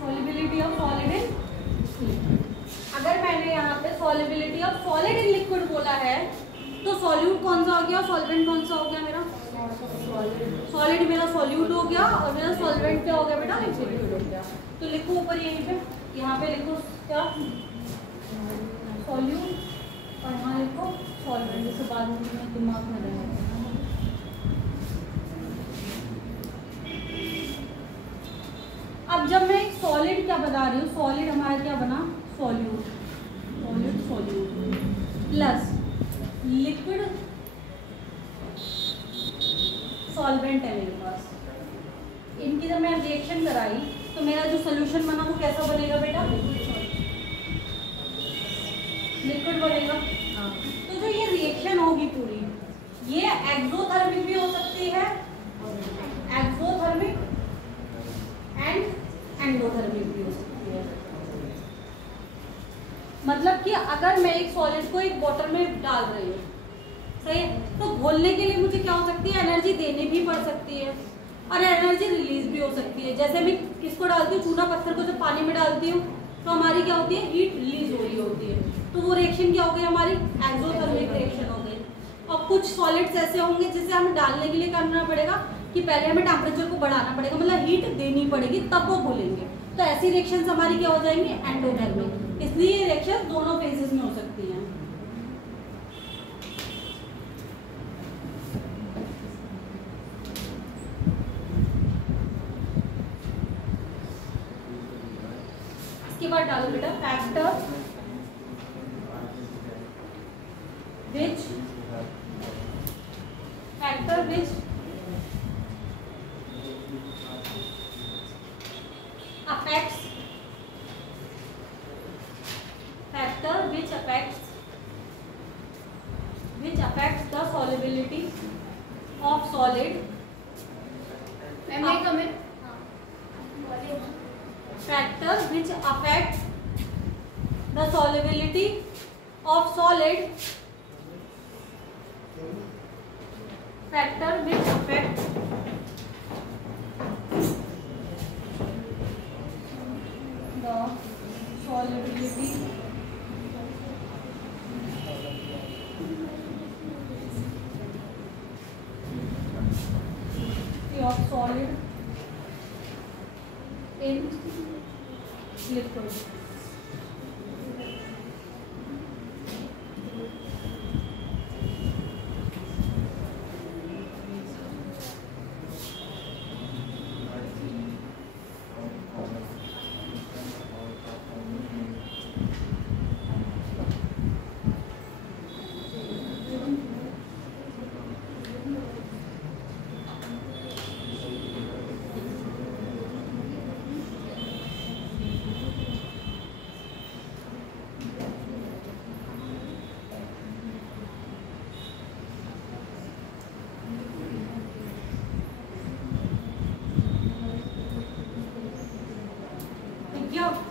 सॉलिबिलिटी ऑफ सॉलिड इन, अगर मैंने यहाँ पे solubility of solid in liquid बोला है तो सॉल्यूट कौन सा हो गया, सॉल्वेंट कौन सा हो गया मेरा, सॉलिड मेरा सॉल्यूट हो गया और मेरा सॉल्वेंट क्या हो गया बेटा, लिक्विड हो गया। तो लिखो ऊपर यहीं पे, यहाँ पे लिखो क्या, सॉल्यूट और यहाँ लिखो सॉल्वेंट, जिससे बाद में दिमाग में रहेगा। अब जब मैं एक सॉलिड क्या बता रही हूँ, सॉलिड हमारा क्या बना, solute, solid solute plus liquid solvent है मेरे पास। इनकी जब मैं रिएक्शन कराई तो मेरा जो सोल्यूशन बना वो कैसा बनेगा बेटा, लिक्विड बनेगा। तो जो ये रिएक्शन होगी पूरी, ये एक्सोथर्मिक भी हो सकती है, एक्सोथर्मिक एंड एंडोथर्मिक भी हो सकती है। मतलब कि अगर मैं एक सॉलिड को एक बॉटल में डाल रही हूँ, सही है, तो घोलने के लिए मुझे क्या हो सकती है, एनर्जी देनी भी पड़ सकती है और एनर्जी रिलीज भी हो सकती है। जैसे मैं किसको डालती हूँ, चूना पत्थर को जब पानी में डालती हूँ तो हमारी क्या होती है, हीट रिलीज हो रही होती है, तो वो रिएक्शन क्या हो गई हमारी, एक्सोथर्मिक रिएक्शन हो गई। और कुछ सॉलिड्स ऐसे होंगे जिसे हमें डालने के लिए करना पड़ेगा कि पहले हमें टेम्परेचर को बढ़ाना पड़ेगा, मतलब हीट देनी पड़ेगी तब वो घुलेंगे। तो ऐसी रिएक्शंस हमारी क्या हो जाएंगी, एंडोथर्मिक। इसलिए ये रिएक्शन दोनों फेजेस में हो सकती है। इसके बाद डालो बेटा factor which affects the solubility of solid. Factor which affects the solubility of solid. Factor which affects the solubility of solid in liquid.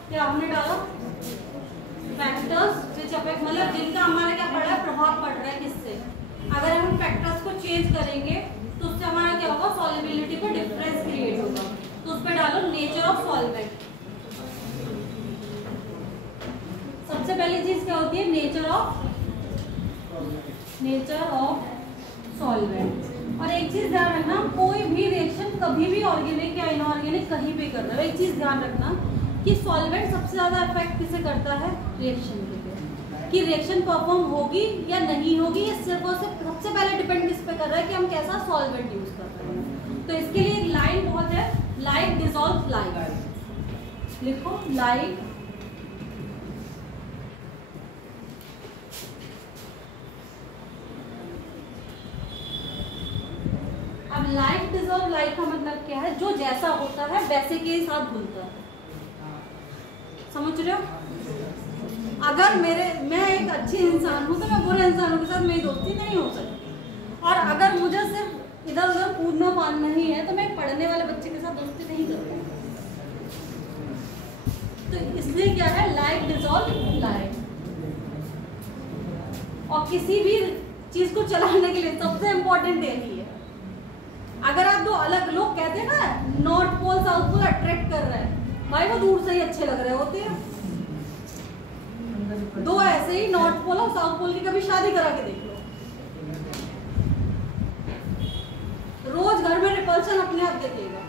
क्या हमने डाला फैक्टर्स विच अफेक्ट, मतलब जिनका हमारे क्या पड़ रहा है, प्रभाव पड़ रहा है किससे। अगर हम फैक्टर्स को चेंज करेंगे तो उससे हमारा क्या होगा, सॉल्युबिलिटी में डिफरेंस क्रिएट होगा। तो उस पर डालो नेचर ऑफ सॉल्वेंट। सबसे पहली चीज क्या होती है, नेचर ऑफ सॉल्वेंट। और एक चीज ध्यान रखना, कोई भी रिएक्शन कभी भी ऑर्गेनिक या इनऑर्गेनिक कहीं भी कर रहे हो, एक चीज ध्यान रखना कि सॉल्वेंट सबसे ज्यादा इफेक्ट किसे करता है, रिएक्शन के लिए। कि रिएक्शन परफॉर्म होगी या नहीं होगी, ये सिर्फ और सिर्फ सबसे पहले डिपेंड किस पे कर रहा है कि हम कैसा सॉल्वेंट यूज कर रहे हैं। तो इसके लिए एक लाइन बहुत है, लाइक डिसॉल्व लाइक, लिखो लाइक अब लाइक डिजॉल्व, लाइक का मतलब क्या है, जो जैसा होता है वैसे के साथ घुलता है, समझ रहे हो? अगर मैं एक अच्छी इंसान हूँ तो मैं बुरे इंसानों के साथ मेरी दोस्ती नहीं हो सकती, और अगर मुझे सिर्फ इधर उधर कूदना पाना ही है तो मैं पढ़ने वाले बच्चे के साथ दोस्ती नहीं करती। तो इसलिए क्या है, लाइक डिजॉल्व लाइक। और किसी भी चीज को चलाने के लिए सबसे इम्पोर्टेंट यही है। अगर आप दो अलग, लोग कहते हैं ना north pole south pole attract कर रहे हैं, भाई वो दूर से ही अच्छे लग रहे होते हैं। दो ऐसे ही नॉर्थ पोल और साउथ पोल की कभी शादी करा के देख लो, रोज घर में रिपल्शन अपने आप दिखेगा।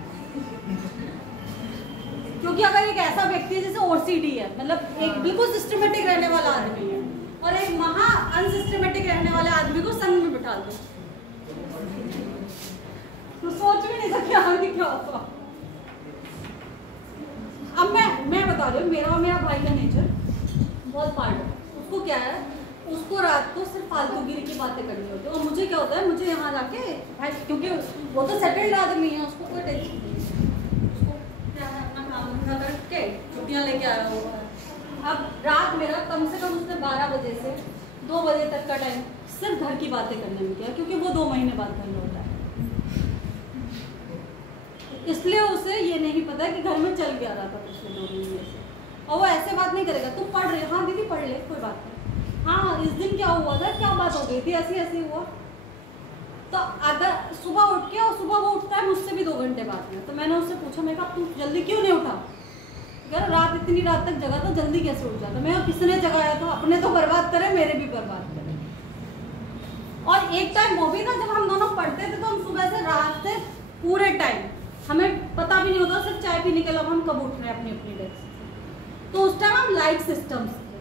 क्योंकि अगर एक ऐसा व्यक्ति है जैसे ओसीडी है, मतलब एक बिल्कुल सिस्टमेटिक रहने वाला आदमी है, और एक महा अनसिस्टमेटिक रहने वाले आदमी को संग में बिठा दो, तो सोच भी नहीं सकते आगे क्या होगा। अब मैं बता रही हूँ, मेरा और मेरा भाई का नेचर बहुत पार्ट है। उसको क्या है, उसको रात को सिर्फ फालतूगिरी की बातें करनी होती है, और मुझे क्या होता है, मुझे यहाँ जाके, क्योंकि वो तो सेटल्ड आदमी है, उसको कोई टेंशन नहीं है, उसको क्या है अपना काम धंधा करके छुट्टियाँ लेके आया हुआ है। अब रात मेरा कम से कम उसने 12 बजे से 2 बजे तक का टाइम सिर्फ घर की बातें करने में किया, क्योंकि वो 2 महीने बाद घर लौटा है। इसलिए उसे ये नहीं पता कि घर में चल क्या रहा था पिछले 2 महीने से, और वो ऐसे बात नहीं करेगा, तुम पढ़ रहे, हाँ दीदी पढ़ ले, कोई बात नहीं, हाँ इस दिन क्या हुआ था, क्या बात हो गई थी, ऐसी ऐसी हुआ। तो अगर सुबह उठ के, और सुबह वो उठता है मुझसे भी 2 घंटे बाद में, तो मैंने उससे पूछा, मैं कहा तू जल्दी क्यों नहीं उठा? यार रात इतनी रात तक जगा था, जल्दी कैसे उठ जाता? मैं किसने जगाया था? अपने तो बर्बाद करे, मेरे भी बर्बाद करे। और एक टाइम वो भी ना, जब हम दोनों पढ़ते थे तो हम सुबह से रात से पूरे टाइम हमें पता भी नहीं होता, सिर्फ चाय पीने के अलावा हम कब उठ रहे हैं अपनी अपनी डेस्क से। तो उस टाइम हम लाइट सिस्टम्स थे,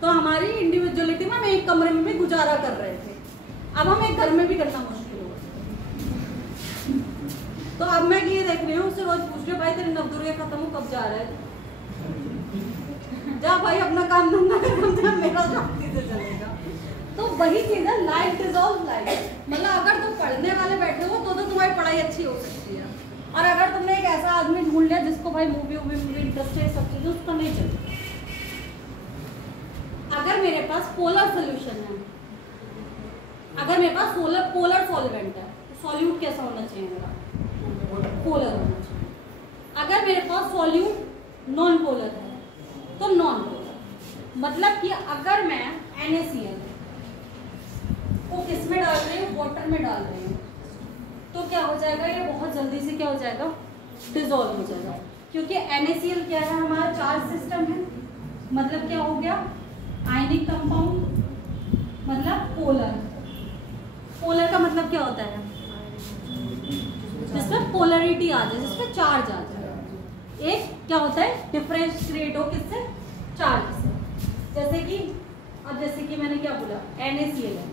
तो हमारी इंडिविजुअलिटी में हम एक कमरे में भी गुजारा कर रहे थे। अब हम एक घर में भी करना मुश्किल हो गया। तो अब मैं ये देख रही हूँ, उससे रोज पूछ रही हूँ, भाई तेरे नवदुर्गे खत्म हो, कब जा रहा है? जा भाई अपना काम धंधा कर, मेरा शांति से चलेगा। तो वही चीज है, लाइक डिजॉल्व लाइक। मतलब अगर तुम पढ़ने वाले बैठे हो तो तुम्हारी पढ़ाई अच्छी हो सकती है, और अगर तुमने एक ऐसा आदमी ढूंढ लिया जिसको भाई मूवी इंटरेस्ट है, सब चीजें, उसको नहीं चलती। अगर मेरे पास पोलर सोल्यूशन है, अगर मेरे पास पोलर सॉल्वेंट है, तो सॉल्यूट कैसा होना चाहिए मेरा? पोलर होना चाहिए। अगर मेरे पास सॉल्यूट नॉन पोलर है तो नॉन पोलर। मतलब कि अगर मैं NaCl को किस में डाल रही हूँ, वाटर में डाल रही हूँ, तो क्या हो जाएगा, ये बहुत जल्दी से क्या हो जाएगा, डिजोल्व हो जाएगा। क्योंकि NaCl क्या है, हमारा चार्ज सिस्टम है, मतलब क्या हो गया, आयनिक कंपाउंड, मतलब पोलर। पोलर का मतलब क्या होता है, जिसमें पोलरिटी आ जाए, जिसमें चार्ज आ जाए। एक क्या होता है, डिफरेंस क्रिएट हो किससे, चार्ज से। जैसे कि अब जैसे कि मैंने क्या बोला, NaCl है,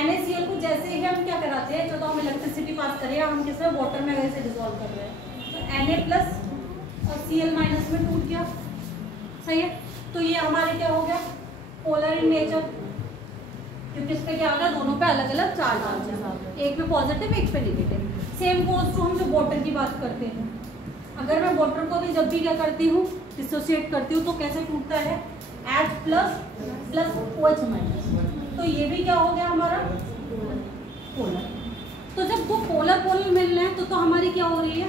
NaCl को जैसे ही हम क्या कराते हैं, जो तो हम इलेक्ट्रिसिटी पास करें, हम किसमें, वाटर में वैसे डिसॉल्व कर रहे हैं, तो Na प्लस और Cl माइनस में टूट गया, सही है। तो ये हमारे क्या हो गया, पोलर इन नेचर, क्योंकि इस पे क्या होगा, दोनों पे अलग अलग चार्ज आ जाएगा, एक पे पॉजिटिव एक पे नेगेटिव। सेम गोज टू हम जो वाटर की बात करते हैं, अगर मैं वाटर को भी जब भी क्या करती हूँ, डिसोसिएट करती हूँ, तो कैसे टूटता है, H plus plus OH minus. तो ये भी क्या हो गया हमारा, पोलर। तो जब वो पोलर पोलर मिल रहे हैं तो हमारी क्या हो रही है,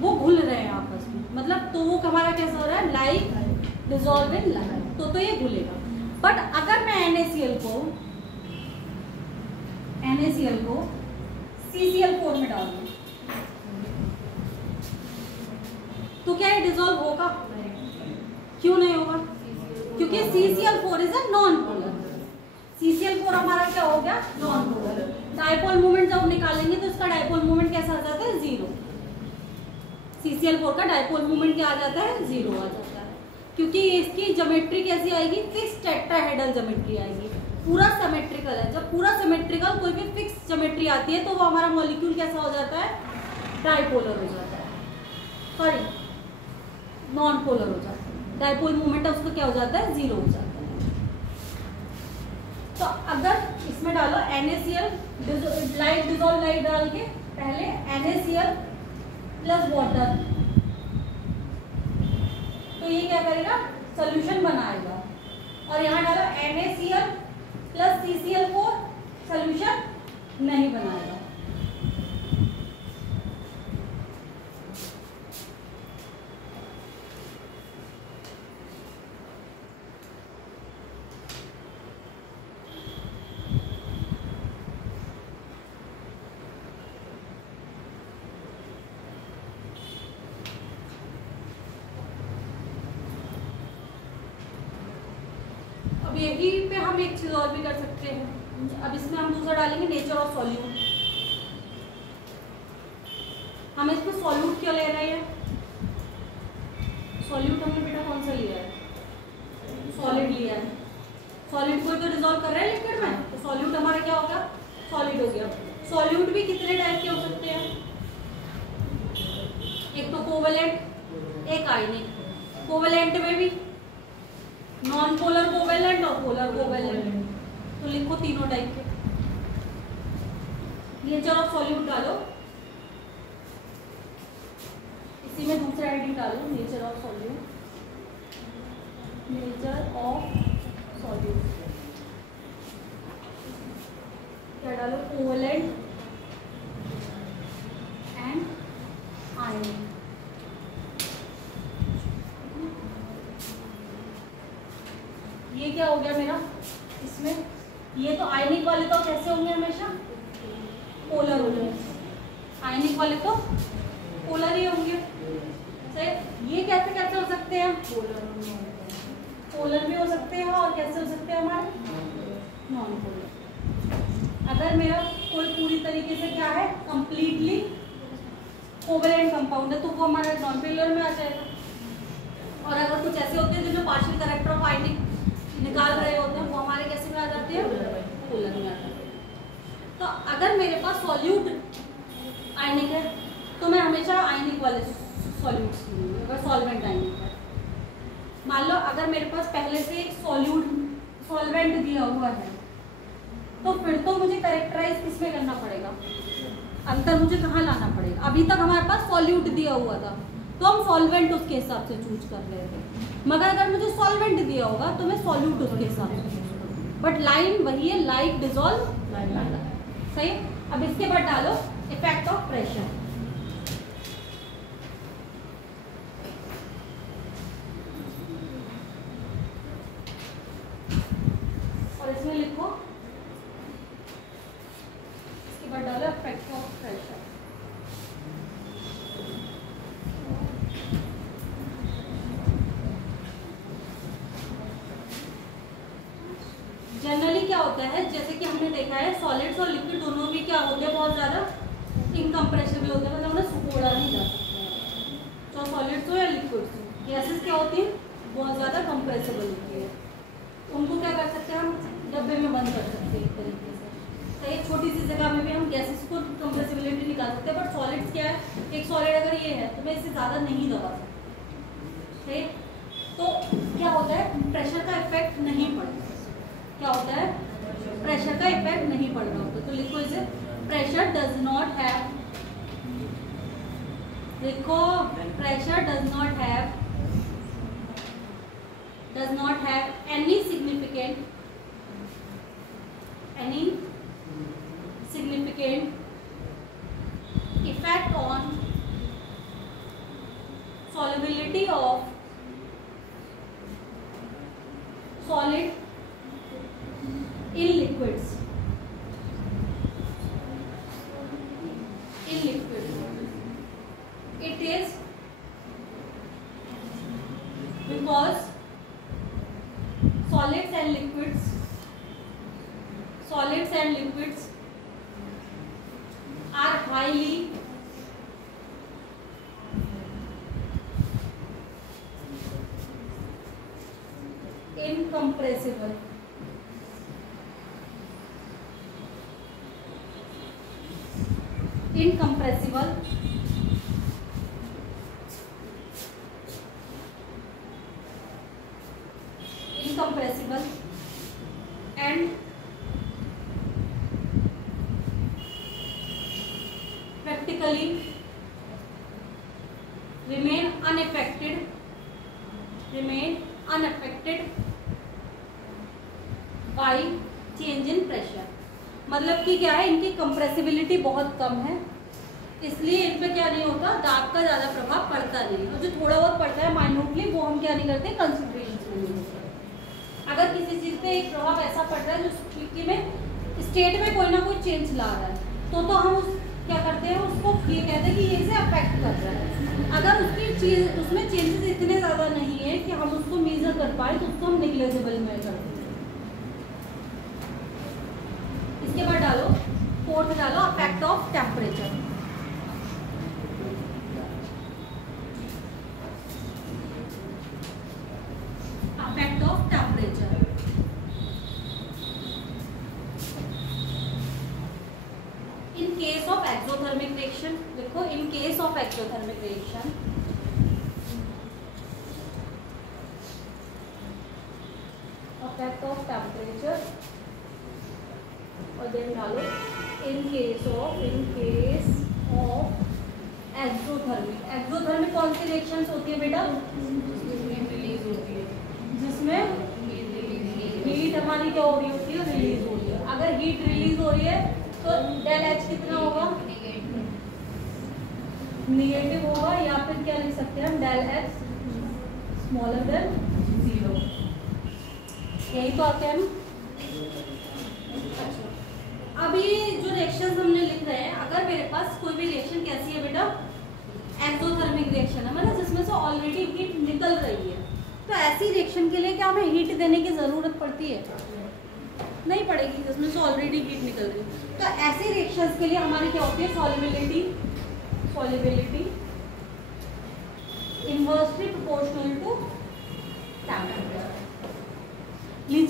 वो घुल रहे हैं आपस में, मतलब तो वो हमारा कैसा हो रहा है, लाइक डिसॉल्व इन लाइक, तो ये घुलेगा। बट अगर मैं NaCl को CCl4 में डाल दूं, तो क्या ये डिसॉल्व होगा? क्यों नहीं होगा? क्योंकि CCl4 is a non polar. CCl4 हमारा क्या हो गया, नॉन पोलर। डाइपोल मोमेंट जब निकालेंगे तो इसका डाइपोल मोमेंट कैसा आ जाता है, 0। CCl4 का डाइपोल मोमेंट क्या आ जाता है, 0 आ जाता है, क्योंकि इसकी ज्योमेट्री कैसी आएगी, फिक्स टेट्राहेड्रल ज्योमेट्री आएगी, पूरा सिमेट्रिकल है। जब पूरा सिमेट्रिकल कोई भी फिक्स ज्योमेट्री आती है तो वो हमारा मॉलिक्यूल कैसा हो जाता है, डाइपोलर हो जाता है, सॉरी नॉन पोलर हो जाता है। डाइपोल मोमेंट उसका क्या हो जाता है, 0 हो जाता है। तो अगर इसमें डालो NaCl लाइट डिजोल्व लाइट डाल के पहले NaCl प्लस वाटर, तो ये क्या करेगा, सोल्यूशन बनाएगा। और यहाँ डालो NaCl प्लस CCl4, सोल्यूशन नहीं बनाएगा। अब यही पे हम एक चीज और भी कर सकते हैं। अब इसमें हम दूसरा डालेंगे नेचर ऑफ सॉल्यूट। हम इसमें सॉल्यूट क्यों ले रहे हैं? सॉल्यूट हमने बेटा कौन सा लिया है? सॉलिड लिया है। सॉलिड को तो डिसॉल्व कर रहे हैं लिक्विड में, तो सॉल्यूट हमारा क्या होगा, सॉलिड हो गया। सॉल्यूट भी कितने टाइप के हो सकते हैं? एक तो कोवेलेंट, एक आयनिक। कोवेलेंट में भी नॉन पोलर कोवेलेंट और पोलर कोवेलेंट, तो लिखो तीनों टाइप के। नेचर ऑफ सॉल्यूट डालो, इसी में दूसरा हेडिंग डालो, nature of solute. Nature of solute क्या डालो, कोवेलेंट एंड आयनिक। ये क्या हो गया मेरा इसमें, ये तो आयनिक वाले तो कैसे होंगे, हमेशा पोलर होंगे। आयनिक वाले तो पोलर ही होंगे। सही। ये कैसे कैसे हो सकते हैं, पोलर भी हो सकते हैं, और कैसे हो सकते हैं हमारे नॉन पोलर। अगर मेरा कोई पूरी तरीके से क्या है, कंप्लीटली कोवेलेंट कंपाउंड है, तो वो हमारा नॉन पोलर में आ जाएगा। और अगर कुछ ऐसे होते हैं जिनमें पार्शियल कैरेक्टर ऑफ आयनिक निकाल रहे होते हैं, वो हमारे कैसे में आ जाते हैं, पोलर में आ जाते हैं। तो अगर मेरे पास सॉल्यूट आयनिक है तो मैं हमेशा आयनिक वाले सॉल्यूट्स लूँगी। अगर सॉल्वेंट आयनिक है, मान लो अगर मेरे पास पहले से एक सॉल्वेंट दिया हुआ है, तो फिर तो मुझे कैरेक्टराइज किसमें करना पड़ेगा, अंतर मुझे कहाँ लाना पड़ेगा। अभी तक हमारे पास सॉल्यूट दिया हुआ था तो हम सॉल्वेंट उसके हिसाब से चूज कर रहे थे, मगर अगर मुझे सॉल्वेंट दिया होगा तो मैं सॉल्यूट उसके हिसाब से चूज करूँगी। बट लाइन वही है, लाइक डिसॉल्व सही। अब इसके बाद डालो इफेक्ट ऑफ प्रेशर। और इसमें लिखो, इसके बाद डालो इफेक्ट ऑफ प्रेशर। जनरली क्या होता है, जैसे कि हमने देखा है सॉलिड्स और लिक्विड दोनों भी क्या होते हैं, बहुत ज़्यादा इनकम्प्रेसिबल होते हैं, मतलब उन्हें सुकोड़ा नहीं जा सकता। तो सॉलिड्स हो या लिक्विड्स हो, गैसेस क्या होती हैं, बहुत ज़्यादा कंप्रेसिबल होती है। उनको क्या कर सकते हैं, हम डब्बे में बंद कर सकते हैं एक तरीके से। तो एक छोटी सी जगह में भी हम गैसेस को कंप्रेसिबिलिटी निकाल सकते हैं। बट सॉलिड्स क्या है, एक सॉलिड अगर ये है तो मैं इसे ज़्यादा नहीं दबा सकती। ठीक, तो क्या होता है, प्रेशर का इफेक्ट नहीं पड़ता। क्या होता है, प्रेशर का इफेक्ट नहीं पड़ रहा होता। तो लिखो इसे, प्रेशर डज नॉट हैव, लिखो pressure does not have any significant effect on solubility of solid in liquids. It is because solids and liquids are highly incompressible. And affected by change in pressure. मतलब कि क्या है, इनकी compressibility बहुत कम है, इसलिए इन पे क्या नहीं होता, दाब का ज़्यादा प्रभाव पड़ता नहीं। और जो थोड़ा बहुत पड़ता है माइन्यूटली, वो हम क्या नहीं करते, कंसिडरेशन में नहीं करते। अगर किसी चीज़ पे एक प्रभाव ऐसा पड़ रहा है जो में स्टेट में कोई ना कोई चेंज ला रहा है, तो हम उस क्या करते हैं, उसको ये कहते हैं कि ये इसे अफेक्ट कर रहा है। अगर उसकी चीज उसमें चेंजेस इतने ज़्यादा नहीं है कि हम उसको मेजर कर पाए, तो उसको हम निग्लेजिबल में करते हैं। इसके बाद डालो, फोर्थ डालो, effect of temperature. Effect of temperature, in case of exothermic reaction, देखो in case of exothermic reaction, effect of temperature, और देन डालो in case of exothermic. Exothermic कौन सी रिएक्शंस होती है बेटा, जिसमें हीट हमारी क्या हो रही होती है, रिलीज हो रही है। अगर हीट रिलीज हो रही है तो डेल एच कितना होगा, निगेटिव होगा, या फिर क्या लिख सकते हैं हम, डेल एच स्मॉलर देन 0। यही तो आते हैं। अब ये जो रिएक्शंस हमने लिख रहे हैं, अगर मेरे पास कोई भी रिएक्शन कैसी है बेटा, एक्सोथर्मिक रिएक्शन है, मतलब जिसमें से ऑलरेडी हीट निकल रही है, तो ऐसी रिएक्शन के लिए क्या हमें हीट देने की ज़रूरत पड़ती है, नहीं पड़ेगी, जिसमें से ऑलरेडी हीट निकल रही है। तो ऐसी रिएक्शंस के लिए हमारी क्या होती है, solubility inversely proportional to temperature. Le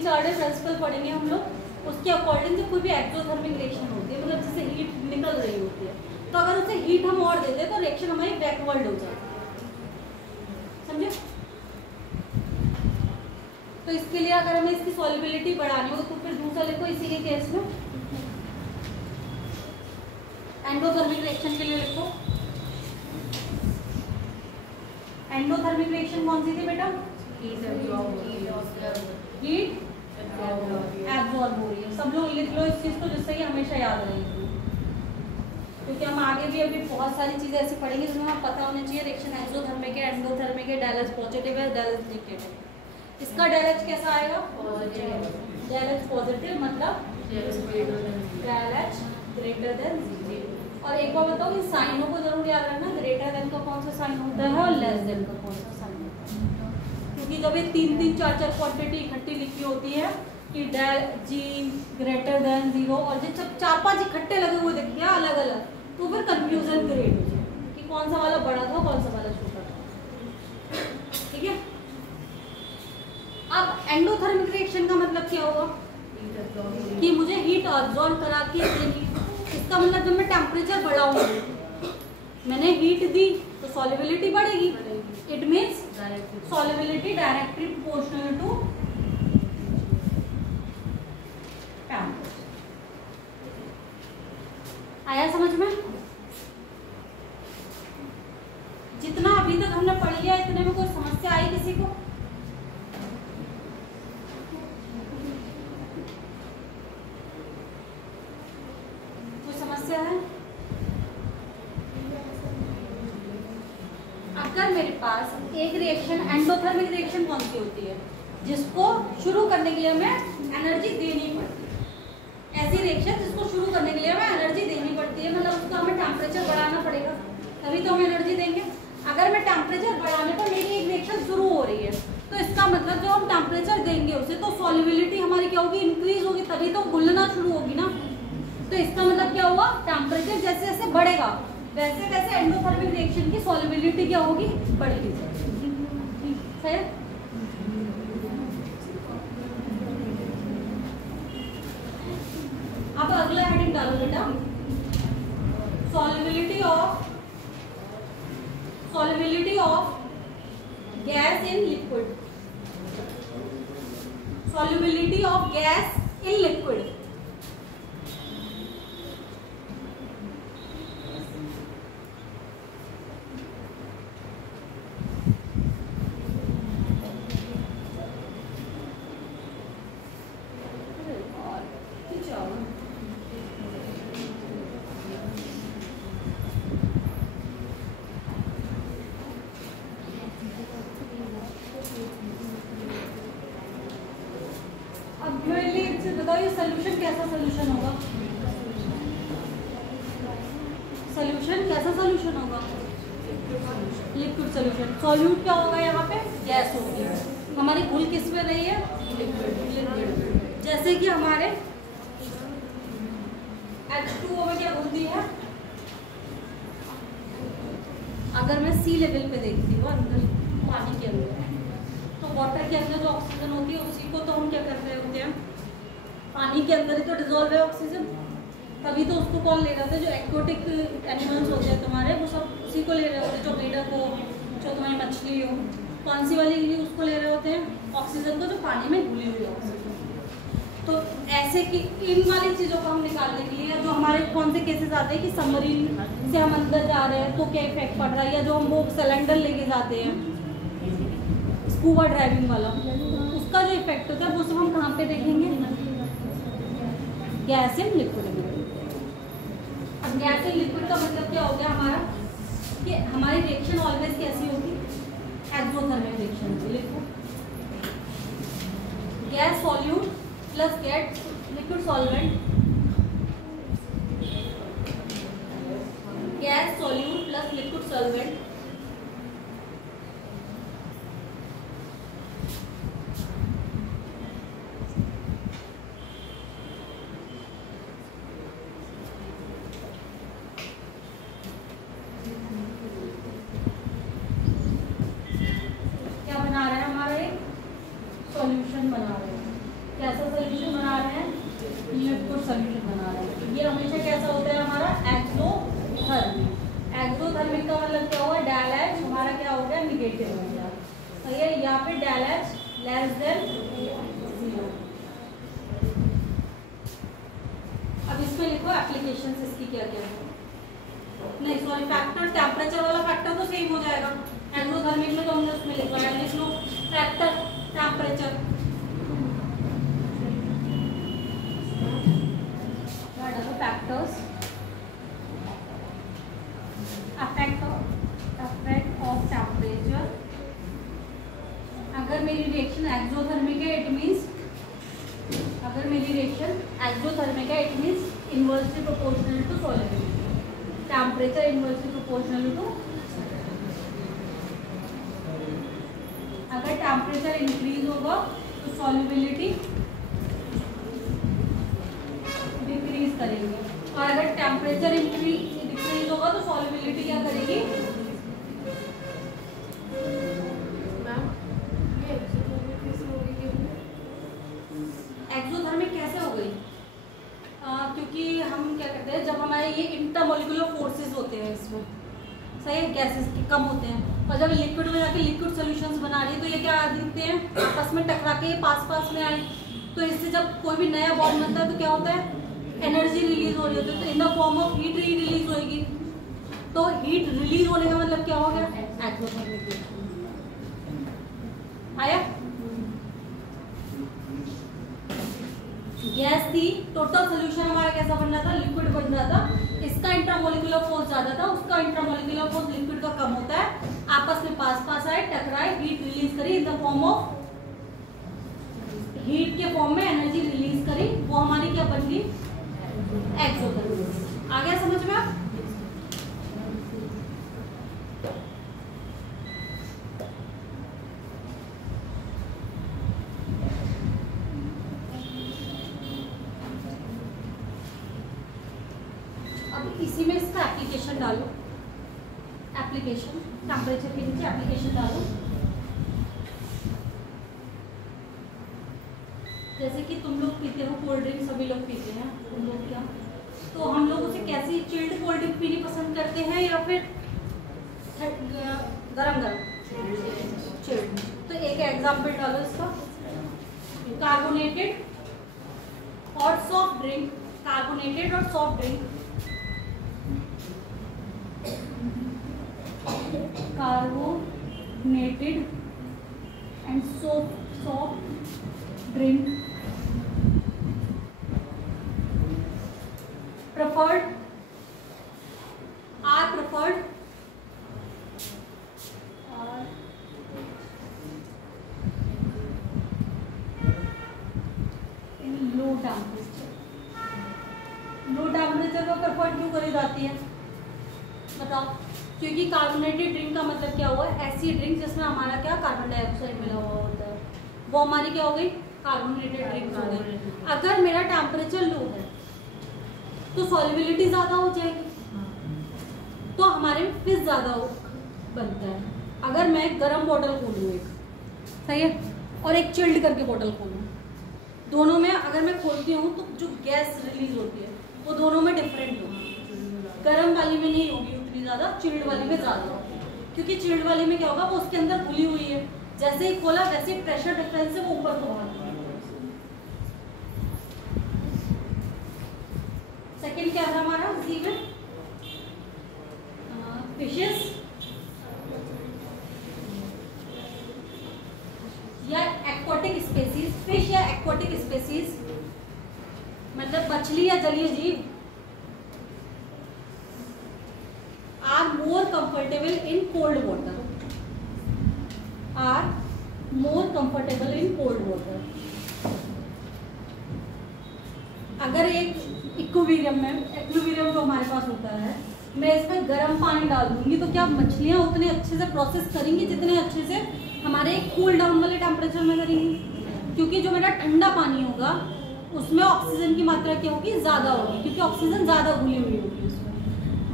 चार्डे प्रिंसिपल पढ़ेंगे हम लोग, उसके अकॉर्डिंग से कोई भी एक्सोथर्मिक रिएक्शन होती है, मतलब जिससे हीट निकल रही होती है, तो अगर उसे हीट हम और देते हैं तो रिएक्शन हमारी बैकवर्ड हो जाती है, समझे। तो इसके लिए अगर हमें इसकी सॉल्युबिलिटी बढ़ानी हो, तो फिर दूसरा लिखो इसी के केस में, एंडोथर्मिक रिएक्शन के लिए लिखो। एंडोथर्मिक रिएक्शन कौन सी थी बेटा, हीट एब्जॉर्ब हो रही है। सब लोग लिख लो इस चीज को, जिससे कि हमेशा याद रहेगी, क्योंकि हम आगे भी अभी बहुत सारी चीजें ऐसी पढ़ेंगे जिसमें हमें पता होना चाहिए रिएक्शन एक्सोथर्मिक है, एंडोथर्मिक है, डेल एच पॉजिटिव है, डेल एच नेगेटिव। इसका डेल एच कैसा आएगा, डेल एच पॉजिटिव, मतलब डेल एच ग्रेटर देन 0। और एक बार बताओ, इन साइनों को जरूर याद रखना, ग्रेटर देन का कौन सा साइन होता है और लेस देन का कौन सा साइन होता है, क्योंकि जब ये 3-3, 4-4 क्वांटिटी इकट्ठी लिखी होती है कि डेल जी ग्रेटर देन 0, और जब 4-5 इकट्ठे लगे हुए दिखते हैं अलग अलग, तो फिर कंफ्यूजन क्रिएट हो जाए कि कौन सा वाला बड़ा था कौन सा वाला छोटा था, ठीक है। अब एंडोथर्मिक रिएक्शन का मतलब क्या होगा, कि मुझे हीट अब्सॉर्ब करा के देनी। इसका मतलब जब मैं टेम्परेचर बढ़ाऊंगी, मैंने हीट दी तो सॉल्युबिलिटी बढ़ेगी, it means solubility directly proportional to temperature. आया समझ में, जितना अभी तक हमने पढ़ लिया इतने में कोई समस्या आई किसी को, समस्या है। अगर मेरे पास एक रिएक्शन, एंडोथर्मिक रिएक्शन कौन सी होती है, जिसको शुरू करने के लिए हमें एनर्जी देनी पड़ती है, ऐसी रिएक्शन जिसको शुरू करने के लिए हमें एनर्जी देनी पड़ती है, मतलब उसका हमें टेम्परेचर बढ़ाना पड़ेगा, तभी तो हम एनर्जी देंगे। अगर मैं टेम्परेचर बढ़ाने पर मेरी एक रिएक्शन शुरू हो रही है, तो इसका मतलब जब हम टेम्परेचर देंगे उसे, तो सॉल्युबिलिटी हमारी क्या होगी, इंक्रीज होगी, तभी तो घुलना शुरू होगी ना। तो इसका मतलब क्या हुआ, टेम्परेचर जैसे जैसे बढ़ेगा वैसे वैसे एंडोथर्मिक रिएक्शन की सॉल्युबिलिटी क्या होगी, बढ़ेगी, सही है। अब अगला हेडिंग डालो बेटा, solubility of gas in liquid, solubility of gas in liquid. मेरे एक चीज बताओ, ये सोल्यूशन कैसा सोल्यूशन होगा? सोल्यूशन कैसा सोल्यूशन होगा? Liquid solution. सॉल्यूट क्या होगा यहाँ पे? गैस होगी। हमारी घुल किस में रही है? लिक्विड। जैसे कि हमारे H2O में क्या घुल दी है? अगर मैं सी लेवल पे देखती हूँ अंदर पानी के अंदर, तो वाटर के अंदर जो ऑक्सीजन होती है उसी को तो हम क्या कर रहे होते हैं, पानी के अंदर ही तो डिजोल्व है ऑक्सीजन, तभी तो उसको कौन ले रहे होते हैं? जो एक्वाटिक एनिमल्स होते हैं तुम्हारे, वो सब उसी को ले रहे होते हैं। जो मेढक हो, जो तुम्हारी मछली हो, कौन सी वाली उसको ले रहे होते हैं? ऑक्सीजन को, जो पानी में घुली हुई ऑक्सीजन। तो ऐसे कि इन वाली चीज़ों को हम निकालने के लिए, जो हमारे कौन से केसेस आते हैं कि सबमरीन से हम अंदर जा रहे हैं तो क्या इफेक्ट पड़ रहा है, या जो हम वो सिलेंडर लेके जाते हैं स्कूबा ड्राइविंग वाला, उसका जो इफेक्ट होता है वो सब हम कहाँ पे देखेंगे? गैस इन लिक्विड में। अब गैस इन लिक्विड का मतलब क्या हो गया हमारा, कि हमारी रिएक्शन ऑलवेज कैसी होगी? एक्सोथर्मिक रिएक्शन होगी। Liquid gas solute plus gas liquid solvent, gas solute plus liquid solvent, क्या बना रहे हैं? हमारा एक सॉल्यूशन बना रहे हैं। कैसा सॉल्यूशन बना रहे हैं? लिक्विड सॉल्यूशन बना रहे हैं। ये हमेशा कैसा होता है हमारा? एक्सोथर्मिक। एक्सोथर्मिक का मतलब क्या हुआ? डेल एच हमारा क्या हो गया? निगेटिव हो गया। तो ये यहाँ पे डेल एच लेस देन 0। अब इसमें लिखो एप्लीकेशंस इसकी क्या क्या है। नहीं सॉरी, फैक्टर टेम्परेचर वाला फैक्टर तो सेम हो जाएगा। एक्सोथर्मिक में तो हमने उसमें लिखा है, लिख लो factor temperature. Factors effect of temperature। अगर मेरी रिएक्शन एक्सोथर्मिक है इट मींस, अगर मेरी रिएक्शन एक्सोथर्मिक है it means inversely proportional to solubility, temperature inversely proportional to. अगर टेम्परेचर इंक्रीज होगा तो सॉल्युबिलिटी डिक्रीज करेंगे, और अगर टेम्परेचर डिक्रीज होगा तो सॉल्युबिलिटी क्या करेगी? एक्सोथर्मिक कैसे हो गई? क्योंकि हम क्या करते हैं, जब हमारे ये इंटरमोलिकुलर फोर्सेस होते हैं इसमें, सही है, गैसेस कम होते हैं, और जब लिक्विड में जाके लिक्विड सॉल्यूशंस बना रही है तो ये क्या दिखते हैं? आपस में टकरा के पास पास में आए, तो इससे जब कोई भी नया बॉन्ड बनता है तो क्या होता है? एनर्जी रिलीज हो रही होती है, तो in the form of heat release होएगी। तो हीट रिलीज होने का मतलब क्या हो गया? एक्सोथर्मिक आया। गैस थी, टोटल सोल्यूशन हमारा कैसा बन रहा था? लिक्विड बन रहा था। इसका इंट्रामोलिकुलर फोर्स ज्यादा था, उसका इंट्रामोलिकुलर फोर्स लिक्विड का कम होता है। आपस में पास पास आए, टकराए, हीट रिलीज करी in the form of, heat के फॉर्म में एनर्जी रिलीज करी, वो हमारी क्या बन गई? एक्सोथर्मिक। आ गया समझ में आप? अब इसी में इसका एप्लीकेशन डालो, एप्लीकेशन टेम्परेचर के नीचे एप्लीकेशन डालो। जैसे कि तुम लोग पीते हो कोल्ड ड्रिंक, सभी लोग पीते हैं, तुम लोग क्या, तो हम लोग उसे कैसी चिल्ड कोल्ड ड्रिंक पीनी पसंद करते हैं या फिर गरम गरम चिल्ड? तो एक एग्जांपल डालो इसका, कार्बोनेटेड और सॉफ्ट ड्रिंक, कार्बोनेटेड और soft drink, carbonated and soft drink preferred, are preferred, temperature. Low temperature पर प्रेफर क्यों करी जाती है बताओ? क्योंकि कार्बोनेटेड ड्रिंक का मतलब क्या हुआ? ऐसी ड्रिंक जिसमें हमारा क्या कार्बन डाइऑक्साइड मिला हुआ होता है, वो हमारी क्या हो गई? कार्बोनेटेड ड्रिंक हो गई। अगर मेरा टेम्परेचर लो है तो सॉल्युबिलिटी ज़्यादा हो जाएगी, तो हमारे में फिश ज़्यादा बनता है। अगर मैं गर्म बॉटल खोलूँ एक, सही है, और एक चिल्ड करके बॉटल खोलूँ, दोनों में अगर मैं खोलती हूँ तो जो गैस रिलीज होती है वो दोनों में डिफरेंट होगी। गर्म वाली में नहीं होगी उतनी ज़्यादा, चिल्ड वाली में ज़्यादा होगी। क्योंकि चिल्ड वाली में क्या होगा, वो उसके अंदर घुली हुई है, जैसे ही खोला वैसे ही प्रेशर डिफरेंस से वो ऊपर को आती है। सेकेंड क्या था हमारा? सी में फिशेस या एक्वाटिक स्पेसीज। फिश या एक्वाटिक स्पेसीज मतलब मछली या जलीय जीव are more comfortable in cold water, are more comfortable in cold water. अगर एक इक्वेरियम में, एक्वेरियम जो हमारे पास होता है, मैं इसमें गर्म पानी डाल दूंगी तो क्या मछलियाँ उतने अच्छे से प्रोसेस करेंगी जितने अच्छे से हमारे कूल डाउन वाले टेम्परेचर में करेंगी? क्योंकि जो मेरा ठंडा पानी होगा उसमें ऑक्सीजन की मात्रा क्या होगी? ज़्यादा होगी, क्योंकि ऑक्सीजन ज़्यादा घुली हुई होगी उसमें,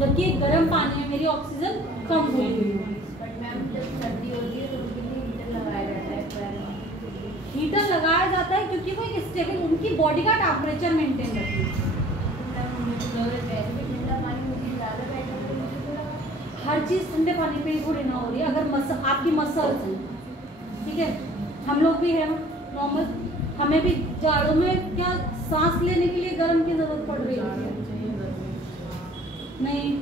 जबकि गर्म पानी में मेरी ऑक्सीजन कम घुली हुई होगी। बट मैम जब सर्दी होती है तो उनके लिए हीटर लगाया जाता है। हीटर लगाया जाता है क्योंकि वो एक स्टेबल, उनकी बॉडी का टेम्परेचर मेंटेन रखती है। हर चीज़ ठंडे पानी पे ही थोड़ी ना हो रही है। अगर आपकी मसल्स हैं, ठीक है, हम लोग भी हैं नॉर्मल, हमें भी जाड़ों में क्या सांस लेने के लिए गर्म की जरूरत पड़ रही है? नहीं,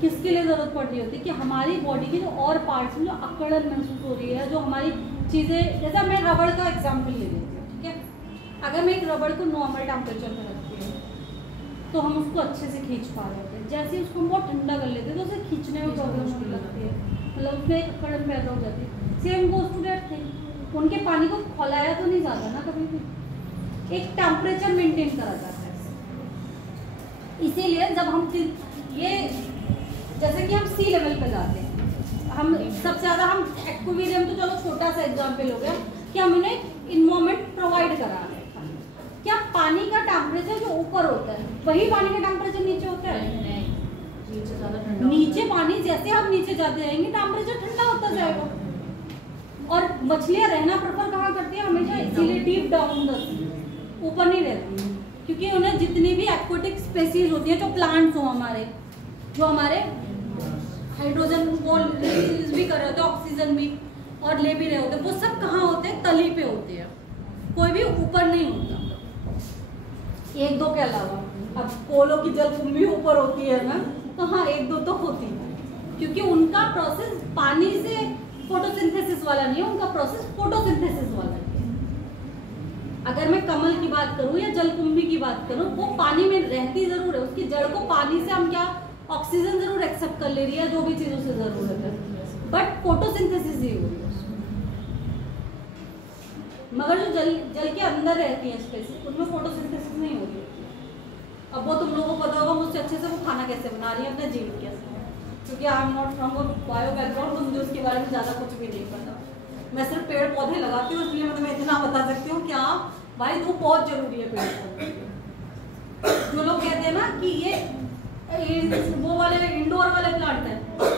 किसके लिए जरूरत पड़ रही होती है? कि हमारी बॉडी के जो और पार्ट्स में जो अकड़न महसूस हो रही है, जो हमारी चीज़ें, जैसा मैं रबड़ का एग्जाम्पल ले लेती हूँ, ठीक है। अगर मैं एक रबड़ को नॉर्मल टेम्परेचर पर रखती हूँ तो हम उसको अच्छे से खींच पा रहे होते हैं। जैसे ही उसको हम बहुत ठंडा कर लेते हैं तो उसे खींचने में प्रॉब्लम होने लगती है, मतलब उसमें एक अकड़न पैदा हो जाती है। Same goes to that thing, उनके पानी को खौलाया तो नहीं जाता ना कभी भी, एक टेम्परेचर मेंटेन करा जाता है। इसीलिए जब हम ये, जैसे कि हम सी लेवल पे जाते हैं, हम सबसे ज़्यादा हम एक्वेरियम तो चलो छोटा सा एग्जाम्पल हो गया कि हम उन्हें इन्वायरमेंट प्रोवाइड करा रहे हैं। क्या पानी का टेम्परेचर जो ऊपर होता है वही पानी का टेम्परेचर नीचे होता है? नीचे पानी जैसे हम नीचे जाते जाएंगे टेम्परेचर ठंडा होता जाएगा। और मछलियाँ रहना प्रेफर कहाँ करती है? हमेशा, इसीलिए डीप डाउन करती है, ऊपर नहीं रहती, क्योंकि उन्हें जितनी भी एक्वाटिक स्पेसीज होती है, जो प्लांट्स हो हमारे, जो हमारे हाइड्रोजन वो रिलीज भी कर रहे होते हैं, ऑक्सीजन भी, और ले भी रहे होते हैं, वो सब कहाँ होते हैं? तली पे होते हैं, कोई भी ऊपर नहीं होता। एक दो के अलावा, अब पोलो की जलकुंभी ऊपर होती है ना, तो हाँ एक दो तो होती है, क्योंकि उनका प्रोसेस पानी से फोटोसिंथेसिस वाला नहीं है, उनका प्रोसेस फोटोसिंथेसिस वाला है। अगर मैं कमल की बात करूं या जलकुंभी की बात करूं, वो पानी में रहती जरूर है, उसकी जड़ को पानी से हम क्या ऑक्सीजन जरूर एक्सेप्ट कर ले रही है, जो भी चीजों से जरूरत है, बट फोटोसिंथेसिस ही हो रही है। मगर जो जल के अंदर रहती है स्पेसीज, उनमें फोटोसिंथेसिस नहीं हो रही है। अब वो तुम लोगों को पता होगा मुझसे अच्छे से, वो खाना कैसे बना रही है, अपने जीवन कैसे, क्योंकि I am not from bio background, तो मुझे उसके बारे में ज़्यादा कुछ भी नहीं पता। मैं सिर्फ पेड़ पौधे लगाती हूँ, इसलिए मैं तुम्हें इतना बता सकती हूँ कि हाँ भाई धूप बहुत जरूरी है पेड़ पौधे। जो लोग कहते हैं ना कि ये वो वाले इंडोर वाले प्लांट है,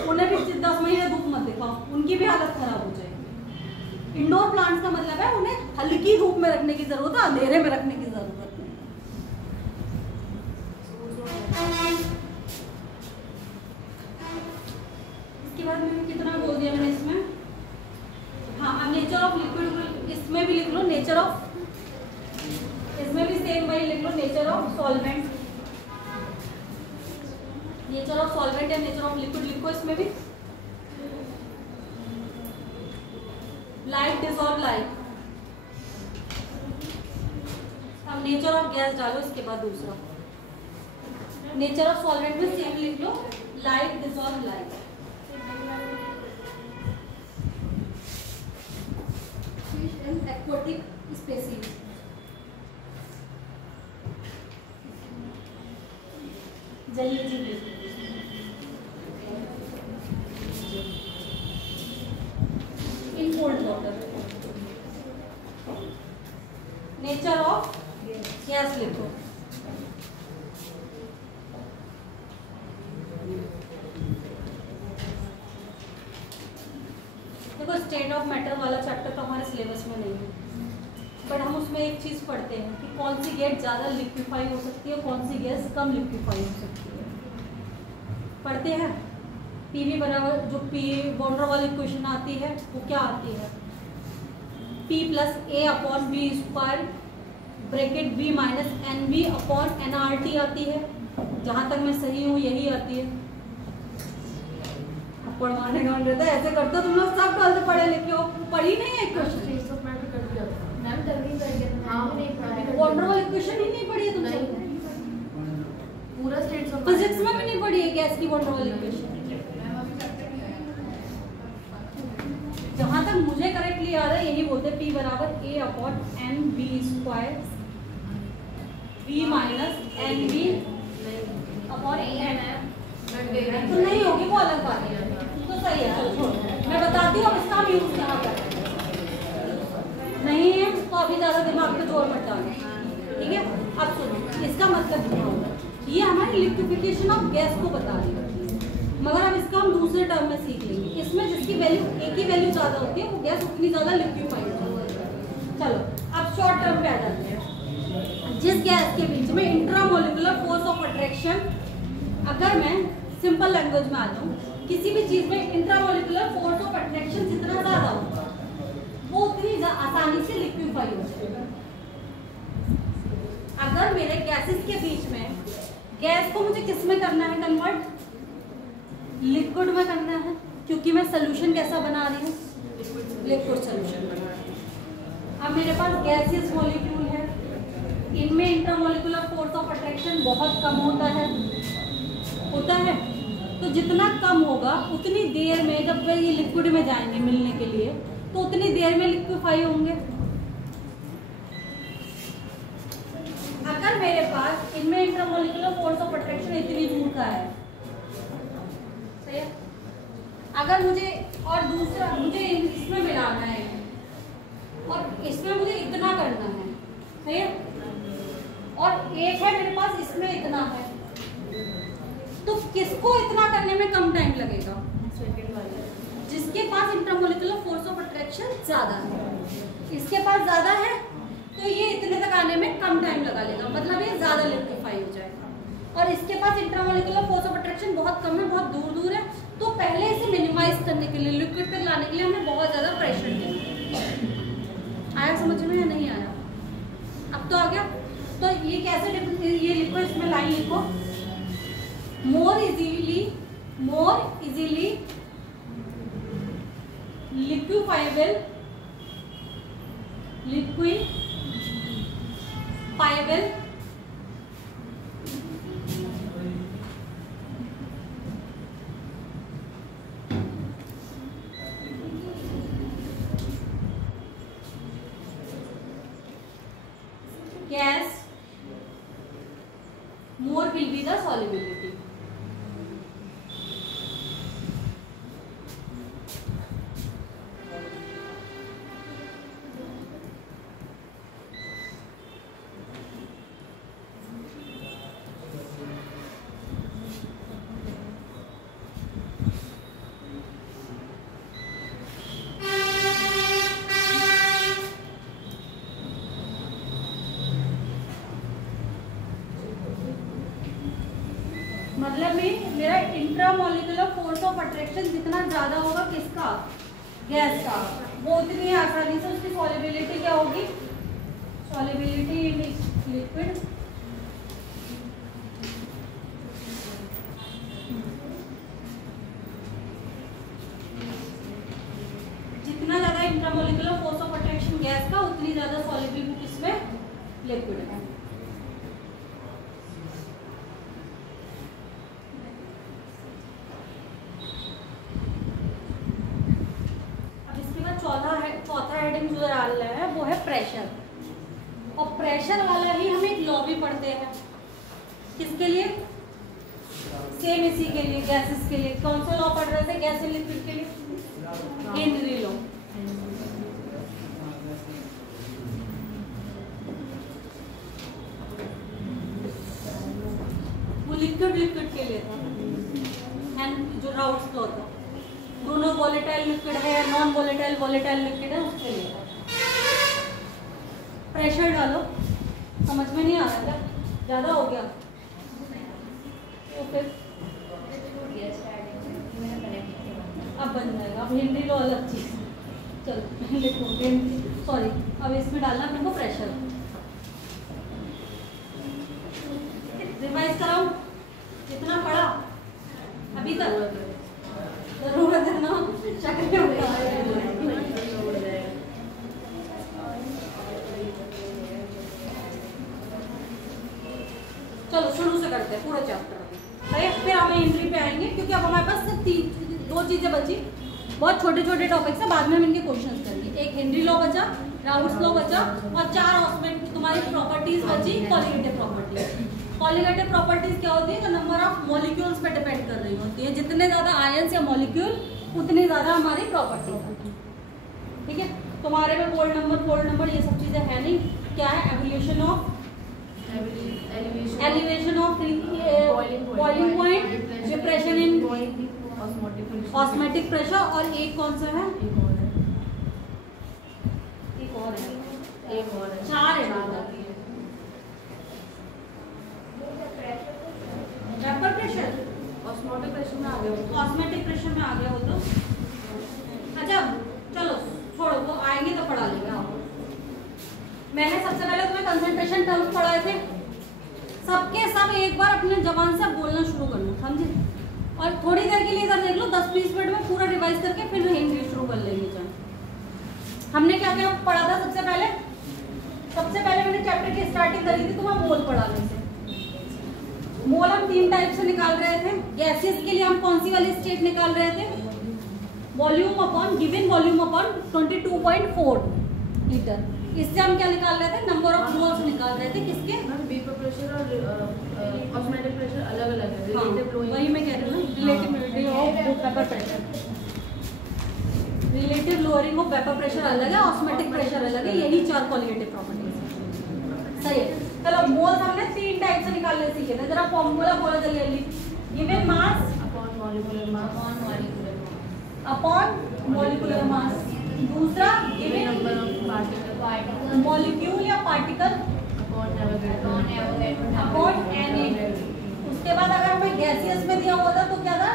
उन्हें भी 10 महीने धूप मत दिखाओ, उनकी भी हालत खराब हो जाएगी। इंडोर प्लांट्स का मतलब है उन्हें हल्की धूप में रखने की जरूरत है, अंधेरे में रखने की जरूरत नहीं। इसके बाद मैंने कितना बोल दिया मैंने इसमें? हाँ, अब नेचर ऑफ लिक्विड, इसमें भी लिख लो नेचर ऑफ, इसमें भी सेम वही लिख लो, nature of solvent, nature of solvent या नेचर ऑफ लिक्विड लिखो इसमें भी। लाइट डिसॉल्व लाइट, अब नेचर ऑफ गैस डालो इसके बाद दूसरा। नेचर ऑफ सॉल्वेंट में सेम लिख लो, like dissolve like. Fish and aquatic species, जल्दी जल्दी in cold water. Nature of gas लिखो। देखो स्टेट ऑफ मैटर वाला चैप्टर तो हमारे सिलेबस में नहीं है, बट हम उसमें एक चीज़ पढ़ते हैं कि कौन सी गैस ज़्यादा लिक्विफाई हो सकती है, कौन सी गैस कम लिक्विफाई हो सकती है, पढ़ते हैं। पीवी बराबर जो पी बॉन्डर वाली इक्वेशन आती है वो क्या आती है, P plus A upon B square bracket B minus N B upon N R T आती है। जहाँ तक मैं सही हूँ यही आती है। पढ़वाने का मन रहता है ऐसे करते हो तुम लोग, सब गलत पढ़े लिखे हो, पढ़ी नहीं है इक्वेशन। मैम तभी कर दिया था। हाँ नहीं पढ़ा। बॉन्डर वाली इक्वेशन ही नहीं पढ़ी है तुमसे? पूरा स्टेट्स ऑफ फिजिक्स में भी नहीं पढ़ी है गैस की बॉन्डर वाली इक्वेशन। जहाँ तक मुझे करेक्टली याद है यही बोलते हैं, P बराबर A upon N B square B minus N B upon N. तो नहीं होगी वो अलग बात है, तो सही है। चलो छोड़, मैं बताती हूँ अब इसका यूज कहाँ पर नहीं है, तो अभी ज़्यादा दिमाग पे जोर मत डालो, ठीक है। अब सुनो, इसका मतलब क्या होगा, ये हमारी लिक्विफिकेशन ऑफ गैस को बता रही है, मगर अब इसका हम दूसरे टर्म में सीख लेंगे। इसमें जिसकी वैल्यू एक ही वैल्यू ज़्यादा होती है वो गैस उतनी ज़्यादा लिक्विफाई होती है। चलो अब शॉर्ट टर्म पे आ जाते हैं। जिस गैस के बीच में इंट्रामोलिकुलर फोर्स ऑफ अट्रैक्शन, अगर मैं सिंपल लैंग्वेज में आ जाऊँ, किसी भी चीज़ में इंट्रामोलिकुलर फोर्स ऑफ अट्रैक्शन जितना ज़्यादा होगा वो उतनी आसानी से लिक्विफाई हो जाएगा। अगर मेरे गैसेस के बीच में गैस को मुझे किस में करना है कन्वर्ट, लिक्विड में करना है, क्योंकि मैं सोल्यूशन कैसा बना रही हूँ, लिक्विड सोल्यूशन बना रही हूँ। अब मेरे पास गैसियस मॉलिक्यूल है, इनमें इंटरमोलिकुलर फोर्स ऑफ अट्रैक्शन बहुत कम होता है, तो जितना कम होगा उतनी देर में जब वे ये लिक्विड में जाएंगे मिलने के लिए तो उतनी देर में लिक्विफाई होंगे। अगर मेरे पास इनमें इंटरमोलिकुलर फोर्स ऑफ अट्रैक्शन इतनी दूर का है, सही है, अगर मुझे और दूसरा मुझे इसमें मिलाना है और इसमें मुझे इतना करना है, सही है, और एक है मेरे पास इसमें इतना है, तो किसको इतना करने में कम टाइम लगेगा, जिसके पास इंटरमोलिकुलर फोर्स ऑफ अट्रैक्शन ज्यादा है। इसके पास ज्यादा है तो ये इतने तक आने में कम टाइम लगा लेगा, मतलब ये ज्यादा लिक्विफाई हो जाएगा। और इसके पास इंटरमोलिकुलर फोर्स ऑफ अट्रैक्शन बहुत कम है, बहुत दूर दूर है, तो पहले इसे मिनिमाइज करने के लिए, लिक्विड तक लाने के लिए हमें बहुत ज्यादा प्रेशर देना। आया समझ में या नहीं आया? अब तो आ गया। तो ये कैसे, ये लिक्विड, इसमें लाइन लिखो, more easily liquefiable gas, more will be the solubility. मतलब में मेरा इंट्रामोलिकुलर फोर्स ऑफ अट्रैक्शन जितना ज्यादा होगा किसका, गैस का, वो उतनी आसानी से उसकी सॉल्युबिलिटी क्या होगी, सॉल्युबिलिटी इन लिक्विड जितना ज्यादा intramolecular force of attraction gas का उतनी ज्यादा सॉल्युबिलिटी किसमें, लिक्विड है। चौथा हेडिंग जो डाल रहे हैं वो है प्रेशर, और प्रेशर वाला ही हम एक लॉ भी पढ़ते हैं, किसके लिए, सेम इसी के लिए गैसेस के लिए कौन सा लॉ पढ़ रहे थे गैस एंड लिक्विड के लिए? Henry law. वो लिक्विड के लिए था एंड जो राउट्स लॉ था दोनों वोलेटाइल लिक्विड है या नॉन वोलेटाइल लिक्विड है उसके लिए। प्रेशर डालो, समझ में नहीं आ रहा क्या? ज़्यादा हो गया तो फिर अब बन जाएगा। अब हेनरी लॉ अलग चीज़। चलो लिखो सॉरी, अब इसमें डालना मेरे को प्रेशर। रिवाइज कराऊं जितना पढ़ा अभी तक? जरूरत है ना? शक्ल चलो शुरू से करते हैं पूरा चैप्टर। सही, फिर हम एंट्री पे आएंगे क्योंकि अब हमारे पास सिर्फ दो चीजें बची। बहुत छोटे छोटे टॉपिक्स हैं, बाद में हम इनके क्वेश्चंस करेंगे। एक हेनरी लॉ बचा, राउल्स लॉ बचा और 4 ऑस्मेट तुम्हारी प्रॉपर्टीज बची। Colligative properties. कॉलिगेटिव प्रॉपर्टीज क्या होती है? जो नंबर ऑफ मॉलिक्यूल्स पे डिपेंड कर रही होती है। जितने ज्यादा आयंस या मॉलिक्यूल उतनी ज्यादा हमारी प्रॉपर्टीज। ठीक है, तुम्हारे में फोल्ड नंबर ये सब चीजें है नहीं। क्या है? Evolution of elevation of boiling point, depression in osmotic pressure और एक कौन सा है? एक और है 4 है। वेपर प्रेशर ऑस्मोटिक प्रेशर में आ गया हो, ऑस्मोटिक प्रेशर में आ गया हो तो अच्छा चलो छोड़ो, वो आएंगे तो पढ़ा लेंगे आपको। मैंने सबसे पहले तुम्हें कंसंट्रेशन टर्म्स पढ़ाए थे। सबके सब एक बार अपने जबान से बोलना शुरू कर लो, समझे? और थोड़ी देर के लिए इधर देख लो, 10-20 मिनट में पूरा रिवाइज करके फिर हिंदी शुरू कर लेंगे। चलो हमने क्या क्या पढ़ा था? सबसे पहले मैंने चैप्टर की स्टार्टिंग करी थी तुम्हें मोल पढ़ाने से। मोल हम 3 टाइप से निकाल रहे थे। गैसेस के लिए हम कौन सी वाली स्टेट निकाल रहे थे? Volume upon given volume upon 22.4 litre. इससे हम क्या निकाल रहे थे? नंबर ऑफ मोल्स निकाल रहे थे। किसके? वेपर प्रेशर और ऑस्मोटिक प्रेशर अलग-अलग है। रिलेटिव वही मैं कह रही हूं ना, relative of vapour pressure. Relative lowering of vapour pressure अलग है, ऑस्मोटिक प्रेशर अलग है। यही 4 कॉलिगेटिव प्रॉपर्टीज। सही है। चलो मोल्स हमने 3 टाइप से निकालने सीखे थे। जरा फॉर्मूला बोलो जल्दी। Given mass upon molecular mass. दूसरा given number of particle, molecule या पार्टिकल अपॉन Na। उसके बाद अगर हमें गैसियस में दिया हुआ था तो क्या था?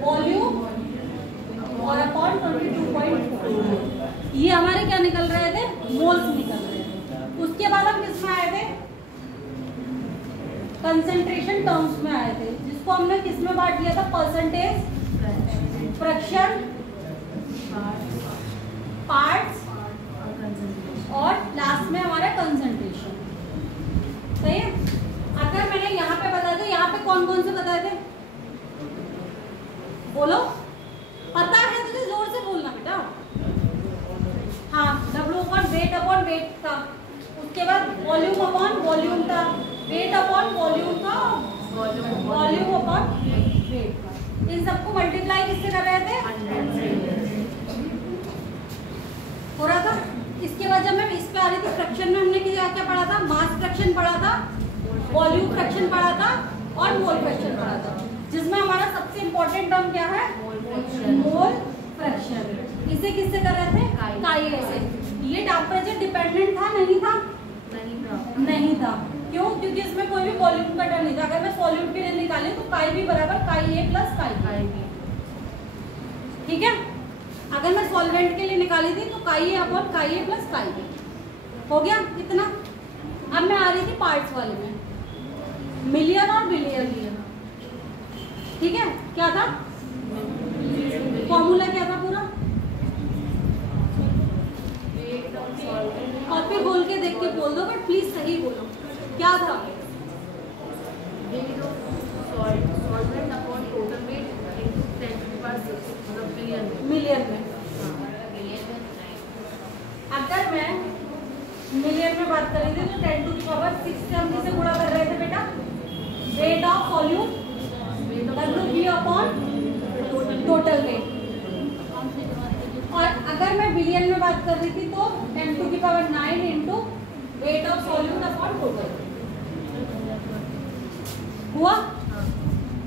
वॉल्यूम और अपॉन 22.4। ये हमारे क्या निकल रहे थे? मोल्स निकल रहे थे। उसके बाद हम किस में आए थे? कंसंट्रेशन टर्म्स में आए थे, जिसको हमने किस में बांट लिया था? परसेंटेज, फ्रैक्शन, पार्ट्स और लास्ट में हमारा कंसंट्रेशन। सही है। अगर मैंने यहाँ पे बताया था, यहाँ पे कौन कौन से बताए थे? बोलो, पता है तुझे? जोर से बोलना बेटा। हाँ, W अपॉन वेट था। उसके बाद वॉल्यूम अपॉन वॉल्यूम था, वेट अपॉन वॉल्यूम था, वॉल्यूम अपॉन वेट था। इन सबको मल्टीप्लाई किससे कर रहे थे? 100 से हो रहा था। इसके बाद जब मैं इस पे आ रही थी फ्रैक्शन में, हमने क्या क्या पढ़ा था? मास फ्रैक्शन पढ़ा था, वॉल्यूम फ्रैक्शन पढ़ा था और मोल फ्रैक्शन पढ़ा था। जिसमें हमारा सबसे इंपॉर्टेंट टर्म क्या है? Mole fraction. इसे किससे कर रहे थे? काई से। ये टेम्परेचर डिपेंडेंट था? नहीं था। क्यों? क्योंकि इसमें कोई भी वॉल्यूम का टर्म नहीं था। अगर मैं सॉल्यूट के लिए निकाली तो काई भी बराबर काई ए प्लस काई बी। ठीक है। अगर मैं सॉल्वेंट के लिए निकाली थी तो काई ए अपॉन काई ए प्लस काई बी। हो गया इतना। अब मैं आ रही थी पार्ट्स वाले में, मिलियन और बिलियन। ठीक है। क्या था फॉर्मूला? क्या था पूरा? और फिर बोल के देख के बोल दो, बट प्लीज सही बोलो। क्या था? मिलियन में। अगर मैं मिलियन में बात कर रही थी तो 10⁶ से हम किसे गुणा कर रहे थे बेटा? Weight of solute W upon total weight. और अगर मैं बिलियन में बात कर रही थी तो 10⁹ into weight of solute upon total हुआ।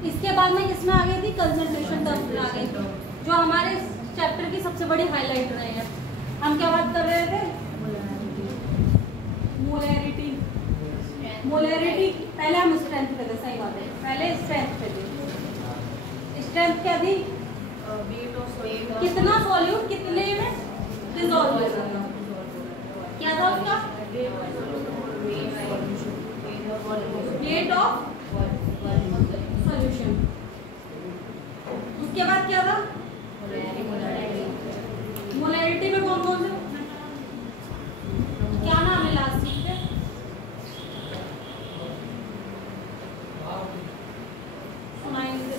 इसके बाद में किसमें आ गई थी, कंसंट्रेशन टर्म में आ गई थी, जो हमारे चैप्टर की सबसे बड़ी हाईलाइट रहे हैं। हम क्या बात कर रहे थे, मोलैरिटी। मोलैरिटी पहले हम स्ट्रेंथ पे थे, सही बात है, पहले स्ट्रेंथ पे थे। स्ट्रेंथ क्या थी, कितना सॉल्यूट कितने में डिसॉल्व हो जाता, क्या था उसका, वेट ऑफ सॉल्यूशन। उसके बाद क्या था, मोलैरिटी में कौन कौन से, क्या नाम है लास्ट चीज पे, सुनाएंगे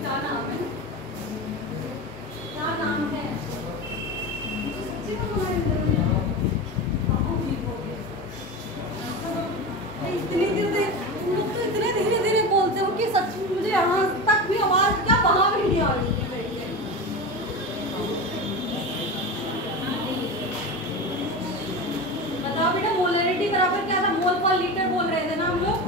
क्या नाम है, क्या नाम है, इतनी धीरे धीरे बोलते हो कि सच में मुझे यहाँ तक भी आवाज क्या वहां भी नहीं आ रही है। बताओ बेटा, मोलैरिटी बराबर क्या था, मोल पर लीटर बोल रहे थे ना हम लोग।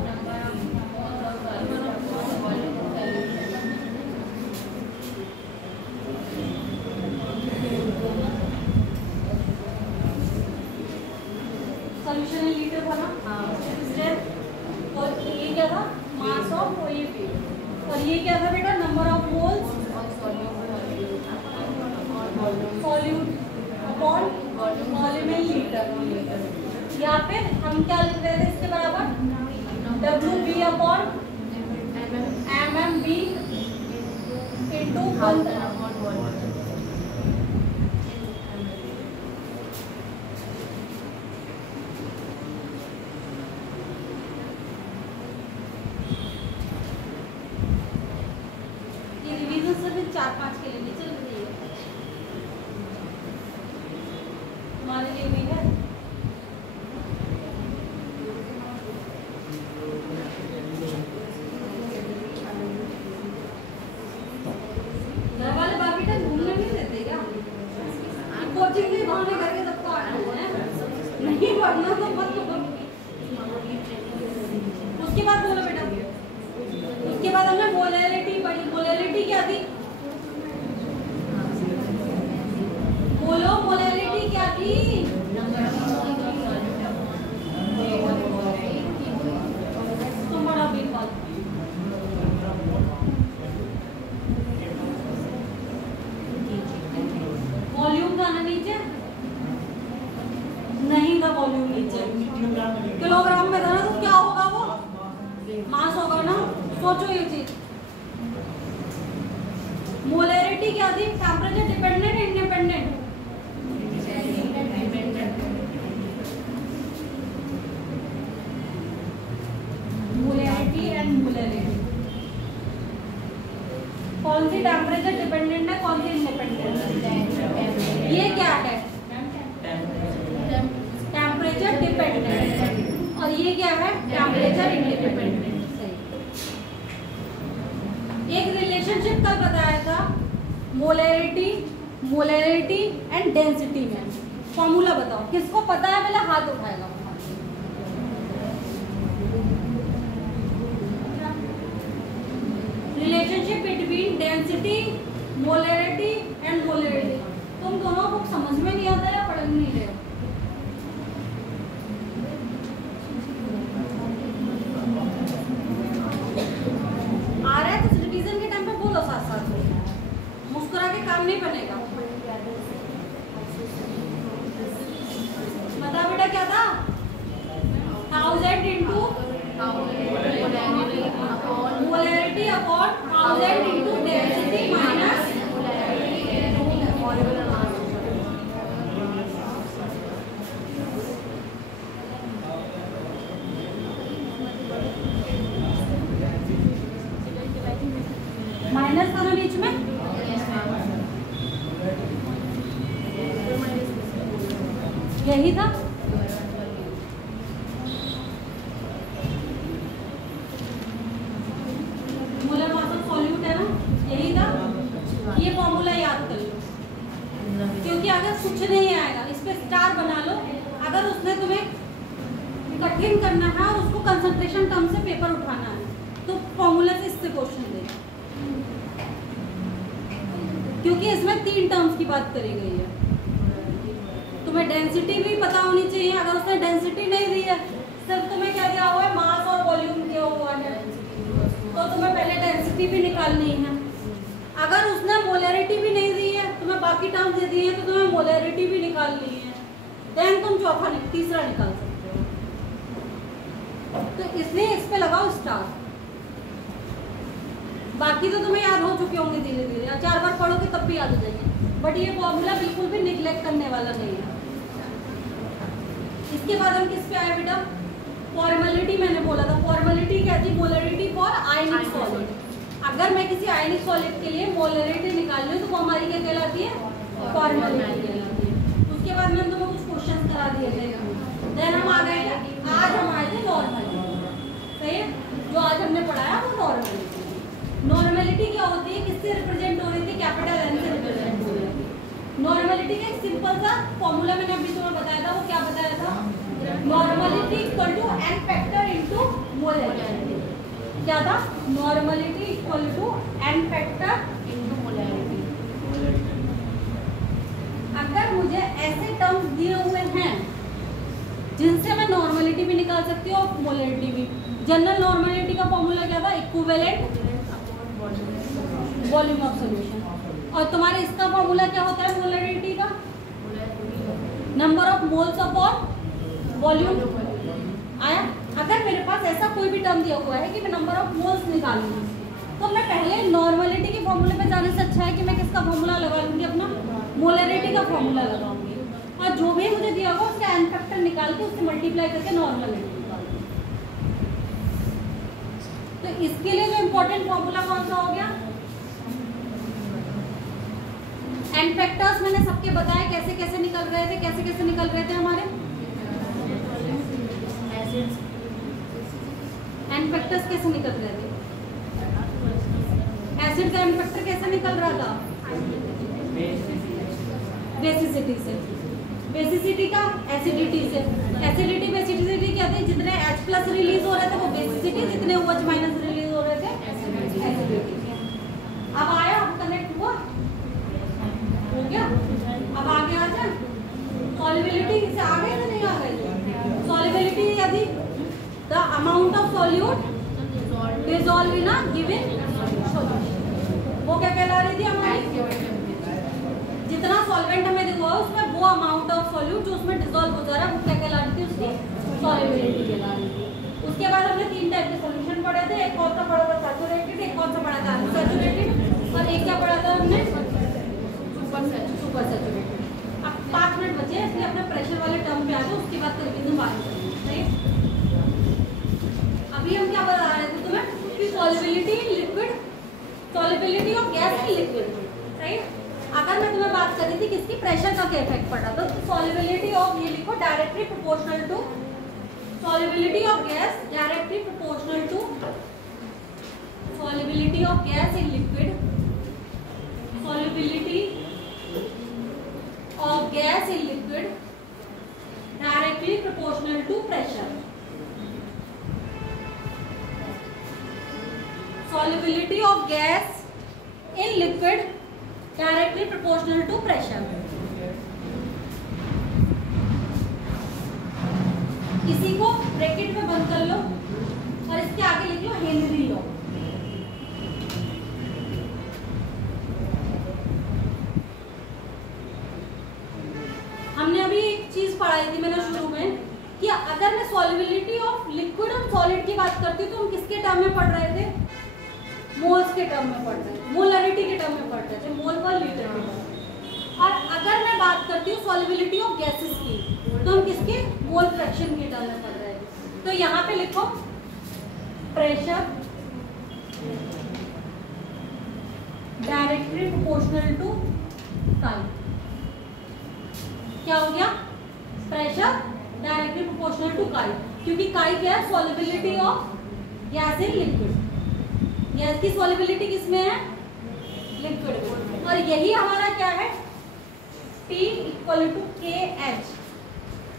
सॉल्यूशन इन लीटर था ना, और ये क्या था, मास ऑफ, और ये वेट, और ये क्या था बेटा, number of moles solute upon volume in litre. यहाँ पे हम क्या लिख रहे थे इसके बराबर, WB अपॉन MMB इंटू 1। सिर्फ 4-5 के लिए चल रही है, तुम्हारे लिए भी है। घर वाले बाकी टाइम घूमने नहीं देते क्या, कोचिंग के बहाने करके सबको आना है, नहीं पढ़ना तो मत करो। उसके बाद बोलो बेटा, उसके बाद हमने मोलैरिटी पढ़ी। मोलैरिटी क्या थी, बोलो मोलैरिटी क्या थी, तुम बड़ा बेकार। वॉल्यूम था ना नीचे, नहीं था वॉल्यूम नीचे, किलोग्राम में था ना, तो क्या होगा वो, मास होगा ना। सोचो ये चीज, मोलैरिटी क्या थी, temperature dependent independent, molarity and molarity, कौन सी टेम्परेचर डिपेंडेंट है, कौन सी इंडिपेंडेंट है, ये क्या है, टेम्परेचर डिपेंडेंट, और ये क्या है, टेम्परेचर इंडिपेंडेंट। एक रिलेशनशिप कल बताया था, मोलैरिटी एंड डेंसिटी में। फॉर्मूला बताओ, किसको पता है, पहले हाथ उठाएगा। Relationship between density, molarity and molarity. तुम दोनों को समझ में नहीं आता या पढ़ नहीं रहे हो, आ रहा है तो रिवीजन के टाइम पे बोलो साथ साथ, मुस्कुरा के काम नहीं बनेगा। बता बेटा क्या था, 1000 into molarity upon 1000 into density minus minus था ना बीच में, यही था। ये फॉर्मूला याद कर लो, क्योंकि अगर कुछ नहीं आएगा इस पे स्टार बना लो। अगर उसने तुम्हें कठिन करना है और उसको कंसंट्रेशन टर्म से पेपर उठाना है तो फॉर्मूला से इससे क्वेश्चन दे, क्योंकि इसमें 3 टर्म्स की बात करी गई है। तुम्हें डेंसिटी भी पता होनी चाहिए। अगर उसने डेंसिटी नहीं दी है, सिर्फ तुम्हें क्या दिया हुआ है, मास और वॉल्यूम दिया हुआ है, तो तुम्हें पहले डेंसिटी भी निकालनी है। अगर उसने मोलैरिटी भी नहीं दी है, तुम्हें बाकी टर्म्स दे दिए तो तुम्हें मोलैरिटी भी निकालनी है। देन तुम तीसरा निकाल सकते हो। तो इसलिए इस पे लगाओ स्टार। बाकी तो तुम्हें याद हो चुके होंगे धीरे धीरे, 4 बार पढ़ोगे तब भी याद हो जाएंगे। बट ये फॉर्मूला बिल्कुल भी निगलेक्ट करने वाला नहीं है। इसके बाद हम किस पे आए बेटा, फॉर्मेलिटी। मैंने बोला था फॉर्मेलिटी क्या थी, मोलैरिटी फॉर आयनिक सॉलिड। अगर मैं किसी आयनिक सॉलिड के लिए मोलैरिटी निकाल रही हूँ तो वो हमारी क्या कहलाती है, फॉर्मेलिटी कहलाती है। उसके बाद मैंने तुम्हें कुछ क्वेश्चन करा दिए थे। देन हम आ गए, आज हम आए थे नॉर्मलिटी। सही है, जो आज हमने पढ़ाया वो नॉर्मलिटी। नॉर्मलिटी क्या होती है, किससे रिप्रेजेंट हो रही थी, कैपिटल एन से रिप्रेजेंट हो रही थी। नॉर्मलिटी का एक सिंपल सा फॉर्मूला मैंने अभी तुम्हें बताया था। वो क्या बताया था, normality equal to n factor into molarity. क्या था, normality equal to n factor into molarity. अगर मुझे ऐसे टर्म्स दिए हुए हैं जिनसे मैं नॉर्मलिटी भी निकाल सकती हूँ और मोलैरिटी भी। जनरल नॉर्मलिटी का फॉर्मूला क्या था, इक्विवेलेंट वॉल्यूम ऑफ सॉल्यूशन। और तुम्हारे इसका फॉर्मूला क्या होता है मोलैरिटी का, number of moles upon volume. आया। अगर मेरे पास ऐसा कोई भी टर्म दिया हुआ है कि मैं नंबर ऑफ मोल्स निकालूंगी, तो मैं पहले नॉर्मलिटी के फॉर्मूले पे जाने से अच्छा है कि मैं किसका फॉर्मूला लगा लूंगी, अपना मोलैरिटी का फॉर्मूला लगाऊंगी। और जो भी मुझे दिया होगा उसका एन फैक्टर निकाल के उससे मल्टीप्लाई करके नॉर्मलिटी निकाल दूंगी। तो इसके लिए जो इम्पोर्टेंट फॉर्मूला कौन सा हो गया, एन फैक्टर्स मैंने सबके बताया कैसे कैसे निकल रहे थे, कैसे कैसे निकल रहे थे हमारे एन फैक्टर्स कैसे निकल रहे थे। एसिड का एन फैक्टर कैसे निकल रहा था, बेसिसिटी से। बेसिसिटी का एसिडिटी से। एसिडिटी बेसिसिटी क्या थी, जितने H+ रिलीज हो रहे थे वो बेसिसिटी, जितने OH- रिलीज हो रहे थे एसिडिटी। अब आया, अब कनेक्ट हुआ, हो गया। अब आगे आ जाए, सॉल्युबिलिटी से आ गए तो नहीं आ गए। सॉल्युबिलिटी यदि the amount of solute dissolve in a given solution, वो क्या कहला रही थी हमारी, जितना सॉल्वेंट हमें दिया है उसमें वो अमाउंट ऑफ सॉल्यूट जो उसमें डिसॉल्व हो जा रहा है वो क्या कहला रही थी, उसकी सॉल्युबिलिटी कहला रही थी। उसके बाद हमने 3 टाइप के सॉल्यूशन पढ़े थे। एक कौन सा पढ़ा था, सैचुरेटेड, एक कौन सा पढ़ा था, अनसैचुरेटेड, और एक क्या पढ़ा था हमने, सुपर सैचुरेटेड। अब 5 मिनट बचे इसलिए अपने प्रेशर वाले टर्म पे आ जाओ, उसके बाद रिवीजन बात करेंगे। सही। अभी हम क्या बता रहे थे तुम्हें कि solubility in liquid, solubility of gas in liquid. सही। अगर मैं तुम्हें बात कर रही थी किसकी, प्रेशर का क्या इफेक्ट पड़ रहा था, तो सॉल्युबिलिटी ऑफ, ये लिखो, directly proportional to solubility of gas, directly proportional to solubility of gas in liquid, solubility of gas in liquid directly proportional to pressure. Solubility of gas in liquid directly proportional to pressure. इसी को bracket में बंद कर लो और इसके आगे लिख लो Henry law. हमने अभी एक चीज पढ़ाई थी मैंने शुरू में कि अगर मैं सॉल्युबिलिटी ऑफ लिक्विड और सॉलिड की बात करती हूँ तो हम किसके टर्म में पढ़ रहे थे, मोल्स के टर्म में पढ़ रहे थे, मोलैरिटी के टर्म में पढ़ रहे थे, मोल पर लीटर के टर्म। और अगर मैं बात करती हूँ सॉल्युबिलिटी ऑफ गैसेस की तो हम किसके, मोल फ्रैक्शन के टर्म में पढ़ रहे हैं। तो यहाँ पे लिखो प्रेशर डायरेक्टली प्रोपोर्शनल टू काई। क्या हो गया, प्रेशर डायरेक्टली प्रोपोर्शनल टू काई, क्योंकि काई क्या है, solubility of gas in liquid. Gas की सॉल्युबिलिटी किसमें है, लिक्विड। और यही हमारा क्या है, P equal to KH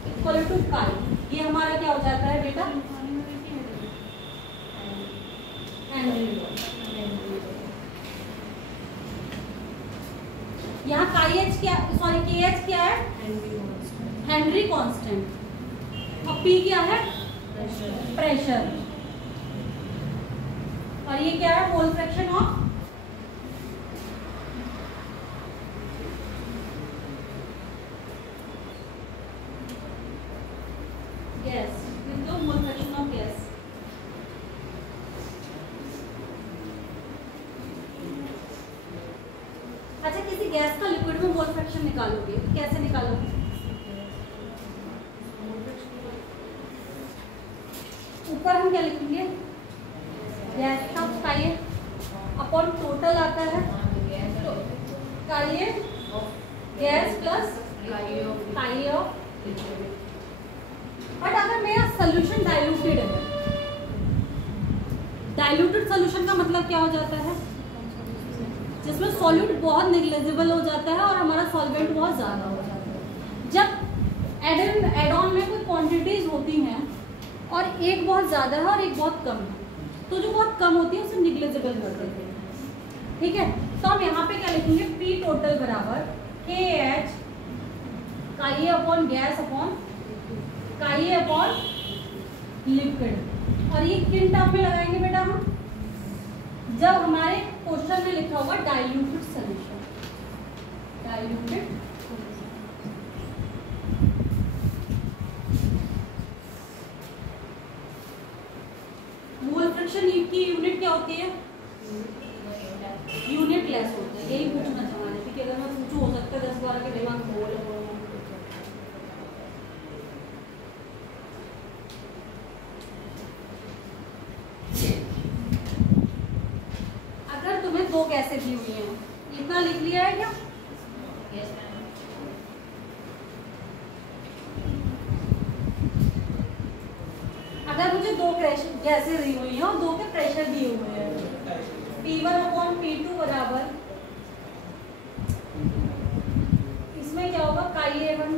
equal to chi, ये हमारा क्या हो जाता है बेटा, यहाँ KH क्या, सॉरी KH क्या है, हेनरी कांस्टेंट, और P क्या है, प्रेशर, और ये क्या है, mole fraction of gas, mole fraction of gas. अच्छा, किसी गैस का लिक्विड में मोल फ्रैक्शन निकालोगे तो कैसे निकालोगे, ऊपर हम क्या लिखेंगे, गैस का काई अपॉन टोटल आता है, काई gas plus chi of. But अगर मेरा सोल्यूशन डाइल्यूटेड है, डाइल्यूटेड सोल्यूशन का मतलब क्या हो जाता है, जिसमें सॉल्यूट बहुत नेग्लिजिबल हो जाता है और हमारा सॉल्वेंट बहुत ज़्यादा हो जाता है। जब एड ऑन में कोई क्वांटिटीज होती हैं और एक बहुत ज़्यादा है और एक बहुत कम है, तो जो बहुत कम होती है उसे नेग्लिजिबल कर देते हैं। ठीक है, तो हम यहाँ पे क्या लिखेंगे, P टोटल बराबर KH काई अपॉन गैस अपॉन काई अपॉन लिक्विड। और ये किन टर्म में लगाएंगे बेटा हम, जब हमारे क्वेश्चन में लिखा होगा diluted solution, diluted mole fraction की यूनिट क्या होती है, यूनिट लेस होता है। यही पूछना चाह रहे थे कि अगर मैं पूछूं, हो सकता है 10-12 के दिमाग में मोल हो। अगर तुम्हें दो गैसें दी हुई हैं, इतना लिख लिया है क्या, अगर मुझे दो गैसें दी हुई हैं और दो के प्रेशर दिए हुए हैं, P1 अपॉन P2 बराबर, इसमें क्या होगा, काई A1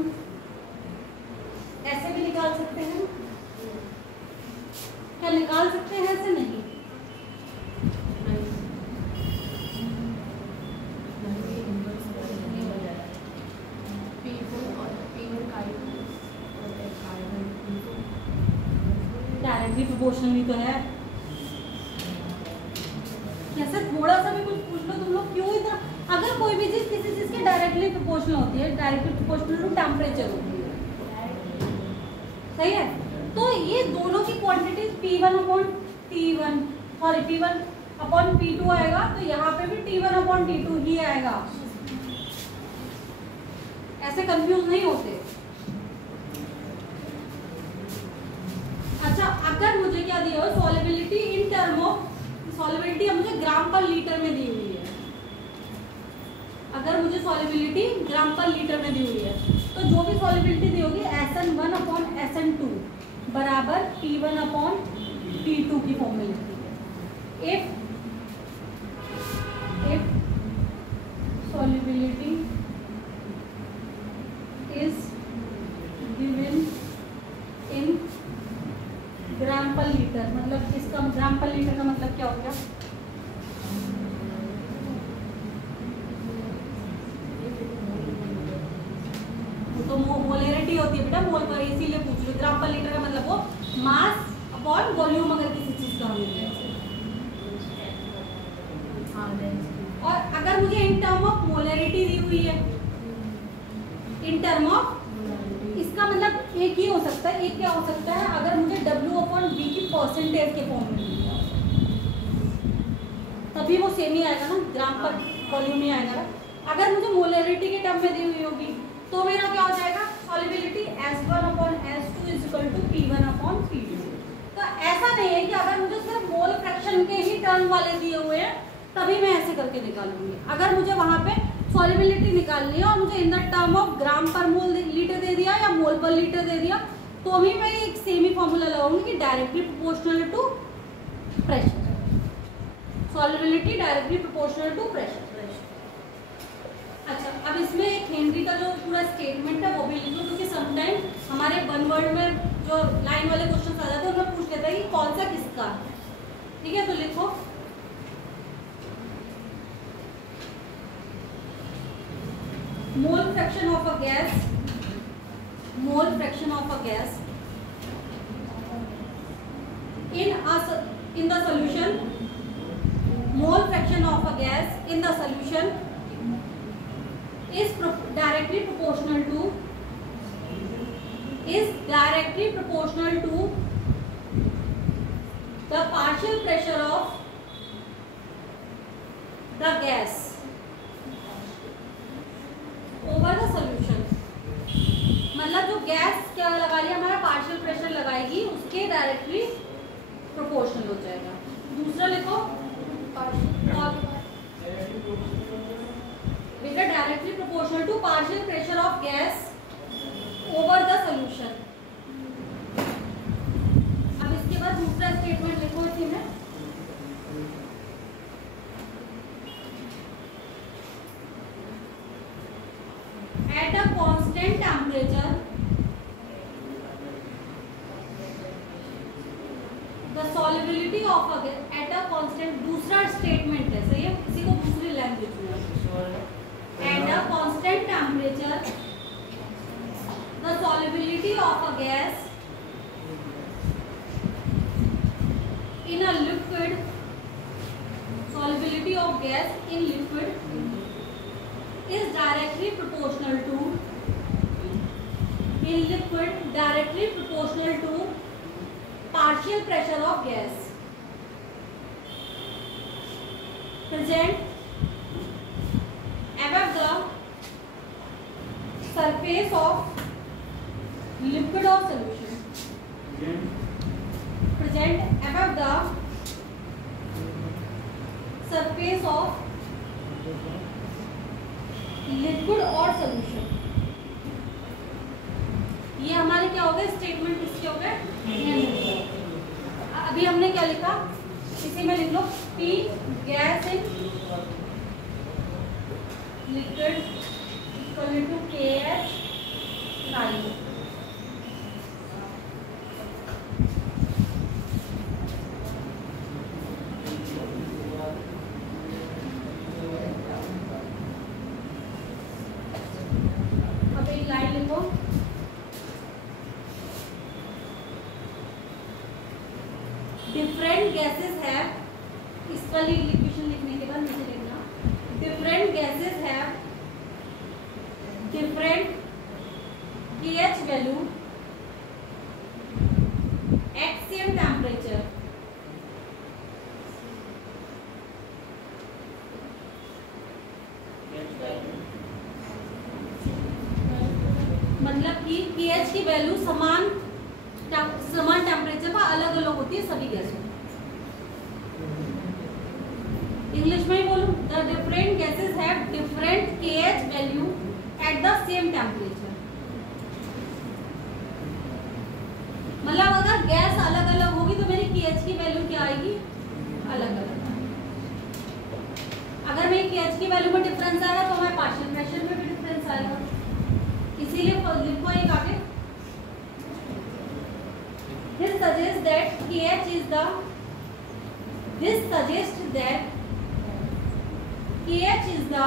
ऐसे भी निकाल सकते हैं, क्या निकाल सकते हैं, ऐसे नहीं, डायरेक्टली प्रोपोर्शनल तो है। कैसे थोड़ा सा भी कुछ पूछ लो तुम लोग, क्यों इतना, अगर कोई भी चीज किसी चीज के डायरेक्टली प्रोपोर्शनल होती है, डायरेक्टली प्रोपोर्शनल टू टेम्परेचर होती है, सही है, तो ये दोनों की quantity P1 upon T1 sorry P1 upon P2 आएगा, तो यहाँ पे भी T1 अपॉन T2 ही आएगा। ऐसे कंफ्यूज नहीं होते। अच्छा, अगर मुझे क्या दिया हो, solubility in term of, solubility मुझे ग्राम पर लीटर में दी हुई है, अगर मुझे सॉल्युबिलिटी ग्राम पर लीटर में दी हुई है, तो जो भी सॉल्युबिलिटी दी होगी SN1 अपॉन SN2 बराबर P1 अपॉन P2 की फॉर्म में लिखती है। If solubility is given in gram per litre, मतलब इसका ग्राम पर लीटर का मतलब क्या हो गया, तो मोलरिटी होती है बेटा, मोल पर, इसीलिए पूछ लो। ग्राम पर लीटर का मतलब वो मास अपॉन वॉल्यूम, अगर किसी चीज का मिल और अगर मुझे इन टर्म ऑफ मोलरिटी दी हुई है, इन टर्म ऑफ, इसका मतलब एक ही हो सकता है, एक क्या हो सकता है, अगर मुझे W अपॉन V की परसेंटेज के फॉर्म में मिली है, तभी वो सेम ही आएगा ना, ग्राम पर वॉल्यूम ही आएगा ना। अगर मुझे मोलरिटी के टर्म में दी हुई होगी, तो मेरा क्या हो जाएगा, solubility S1 upon S2 is equal to P1 upon P2। तो ऐसा नहीं है कि अगर मुझे सिर्फ मोल फ्रैक्शन के ही टर्म वाले दिए हुए हैं तभी मैं ऐसे करके निकालूंगी। अगर मुझे वहां पे सॉल्युबिलिटी निकालनी है और मुझे in the term of gram पर मोल लीटर दे दिया या मोल पर लीटर दे दिया, तो भी मैं एक सेम ही फॉर्मूला लगाऊंगी कि directly proportional to pressure, solubility directly proportional to pressure. Quantity का जो पूरा स्टेटमेंट है वो भी लिख लो, क्योंकि समटाइम हमारे वन वर्ड में जो लाइन वाले क्वेश्चन आ जाते हैं उनमें पूछ लेता है कि कौन सा किसका। ठीक है, तो लिखो mole fraction of a gas, mole fraction of a gas in the solution, mole fraction of a gas in the solution is directly proportional to the partial pressure of the gas over the solution। मतलब जो gas क्या लगा लिया हमारा partial pressure लगाएगी उसके directly proportional हो जाएगा। दूसरा लिखो बेटा directly proportional to partial pressure of gas over the solution. अब इसके बाद दूसरा स्टेटमेंट लिखो इसी में, at a constant temperature the solubility of a gas at a constant, दूसरा स्टेटमेंट है, सही है, किसी को दूसरी लैंग्वेज में, at a constant temperature the solubility of a gas in a liquid, solubility of gas in liquid is directly proportional to, in liquid directly proportional to partial pressure of gas present above the surface of liquid or solution, present above the surface of liquid or solution। ये हमारे क्या हो गए statement, किसके हो गए। अभी हमने क्या लिखा, इसी में लिख लो P gas in liquid equal to KH prime. अब एक लाइन लिखो, डिफरेंट गैसेस हैव, इसका इक्वेशन लिखने के बाद नीचे लिखना, different gases have different pH value at same temperature. मतलब कि pH की वैल्यू समान टेम्परेचर पर अलग अलग होती है सभी गैसों। इंग्लिश में ही बोलूं, the different gases have different KH value at the same temperature. मतलब अगर गैस अलग अलग होगी तो मेरी KH की वैल्यू क्या आएगी, अलग अलग। अगर मेरी KH की वैल्यू में डिफरेंस आएगा तो हमारे पार्शियल प्रेशर में भी डिफरेंस आएगा। इसीलिए लिखो एक आगे, this suggests that KH is the, this suggests that KH is the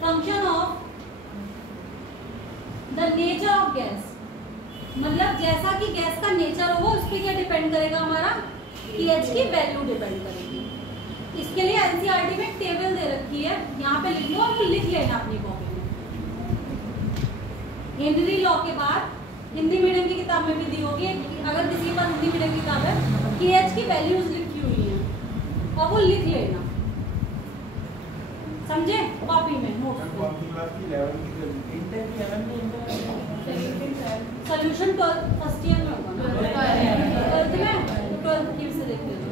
function of the nature of gas। मतलब जैसा कि गैस का नेचर होगा उस पर क्या डिपेंड करेगा, हमारा KH की वैल्यू डिपेंड करेगी। इसके लिए एनसीईआरटी में टेबल दे रखी है, यहाँ पे लिख लो और लिख लेना अपनी कॉपी में। हेनरी लॉ के बाद हिंदी मीडियम की किताब में भी दी होगी, अगर किसी के पास हिंदी मीडियम की किताब है, KH की वैल्यूज लिखी हुई है और वो लिख लेना, समझे, कॉपी में नोट। सोल्यूशन फर्स्ट ईयर में होगा ना, 12th में, 12th की से देख लेना।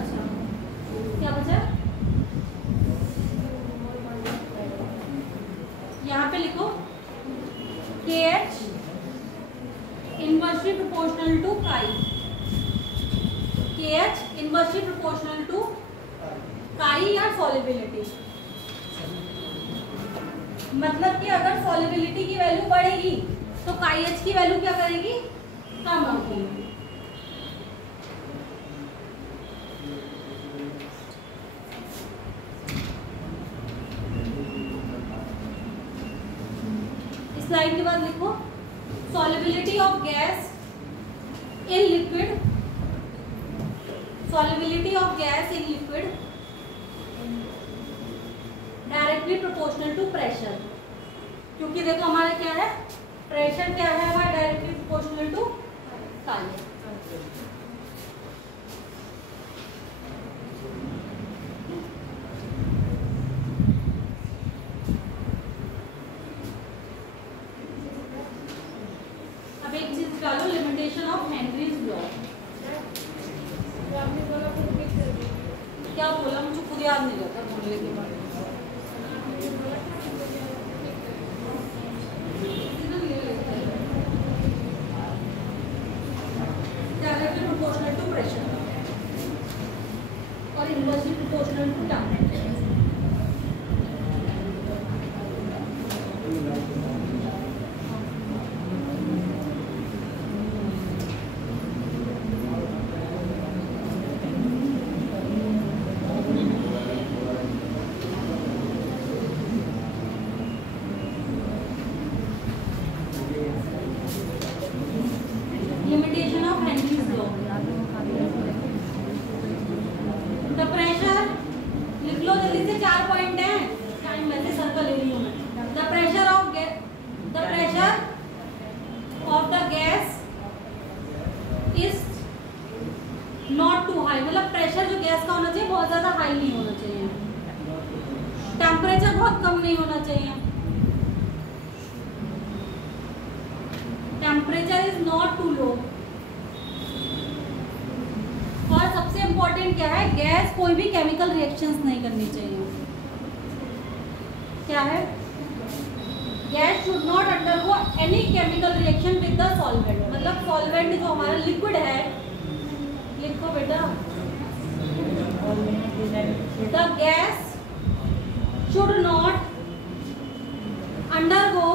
अच्छा क्या बचा, यहाँ पे लिखो KH inversely proportional to pi, KH inversely proportional to chi या सॉल्युबिलिटी। मतलब कि अगर सॉल्युबिलिटी की वैल्यू बढ़ेगी तो KH की वैल्यू क्या करेगी, कम होगी। इस लाइन के बाद लिखो solubility of gas in liquid, solubility of gas in liquid directly proportional to pressure। क्योंकि देखो हमारा क्या है, प्रेशर क्या है हमारा डायरेक्टली प्रोपोर्शनल टू काई। Limitation of Henry's law. क्या बोला मुझे खुद याद नहीं रहता बोलने के बाद। डायरेक्टली प्रोपोर्शनल टू प्रेशर और inversely proportional to temperature. Not too high, मतलब प्रेशर जो गैस का होना चाहिए बहुत ज्यादा हाई नहीं होना चाहिए, टेम्परेचर बहुत कम नहीं होना चाहिए। Temperature is not to low. और सबसे इंपॉर्टेंट क्या है, गैस कोई भी केमिकल रिएक्शंस नहीं करनी चाहिए। क्या है, gas should not undergo any chemical reaction with the solvent. मतलब सॉल्वेंट जो हमारा लिक्विड है, लिखो बेटा, the gas should not undergo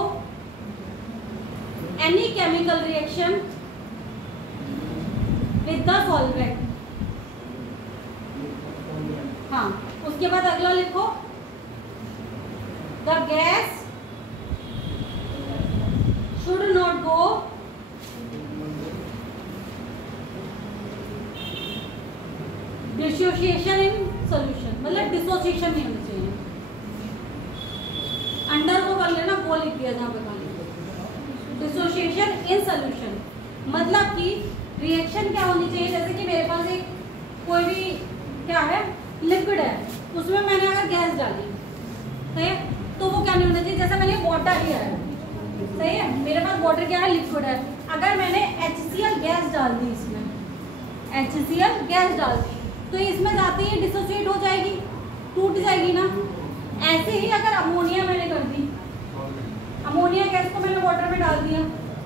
any chemical reaction with the solvent. हाँ, उसके बाद अगला लिखो, the gas should not go dissociation in solution। मतलब डिसोसिएशन नहीं होनी चाहिए। अंडर को कर लेना, वो लिख दिया जहाँ पे खाली डिसोसिएशन इन सॉल्यूशन। मतलब कि रिएक्शन क्या होनी चाहिए, जैसे कि मेरे पास एक कोई भी क्या है लिक्विड है, उसमें मैंने अगर गैस डाली, सही है, तो वो क्या नहीं होना चाहिए, जैसे मैंने वाटर लिया है, सही है, मेरे पास वाटर क्या है, लिक्विड है, अगर मैंने HCl गैस डाल दी, इसमें HCl गैस डाल दी, तो इसमें जाते ही डिसोसिएट हो जाएगी, टूट जाएगी ना। ऐसे ही अगर अमोनिया मैंने कर दी, अमोनिया गैस को मैंने वाटर में डाल दिया,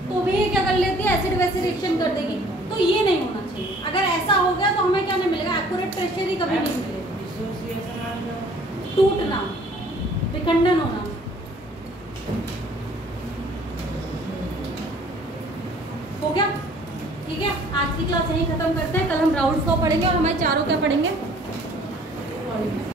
तो भी ये क्या कर लेती है, एसिड वैसे रिएक्शन कर देगी। तो ये नहीं होना चाहिए। अगर ऐसा हो गया तो हमें क्या नहीं मिलेगा, एक्यूरेट प्रेशर ही कभी नहीं मिलेगा। टूटना, विखंडन होना। हो गया, ठीक है। आज की क्लास यहीं खत्म करते हैं। कल हम राउंड्स को पढ़ेंगे और हमारे चारों क्या पढ़ेंगे,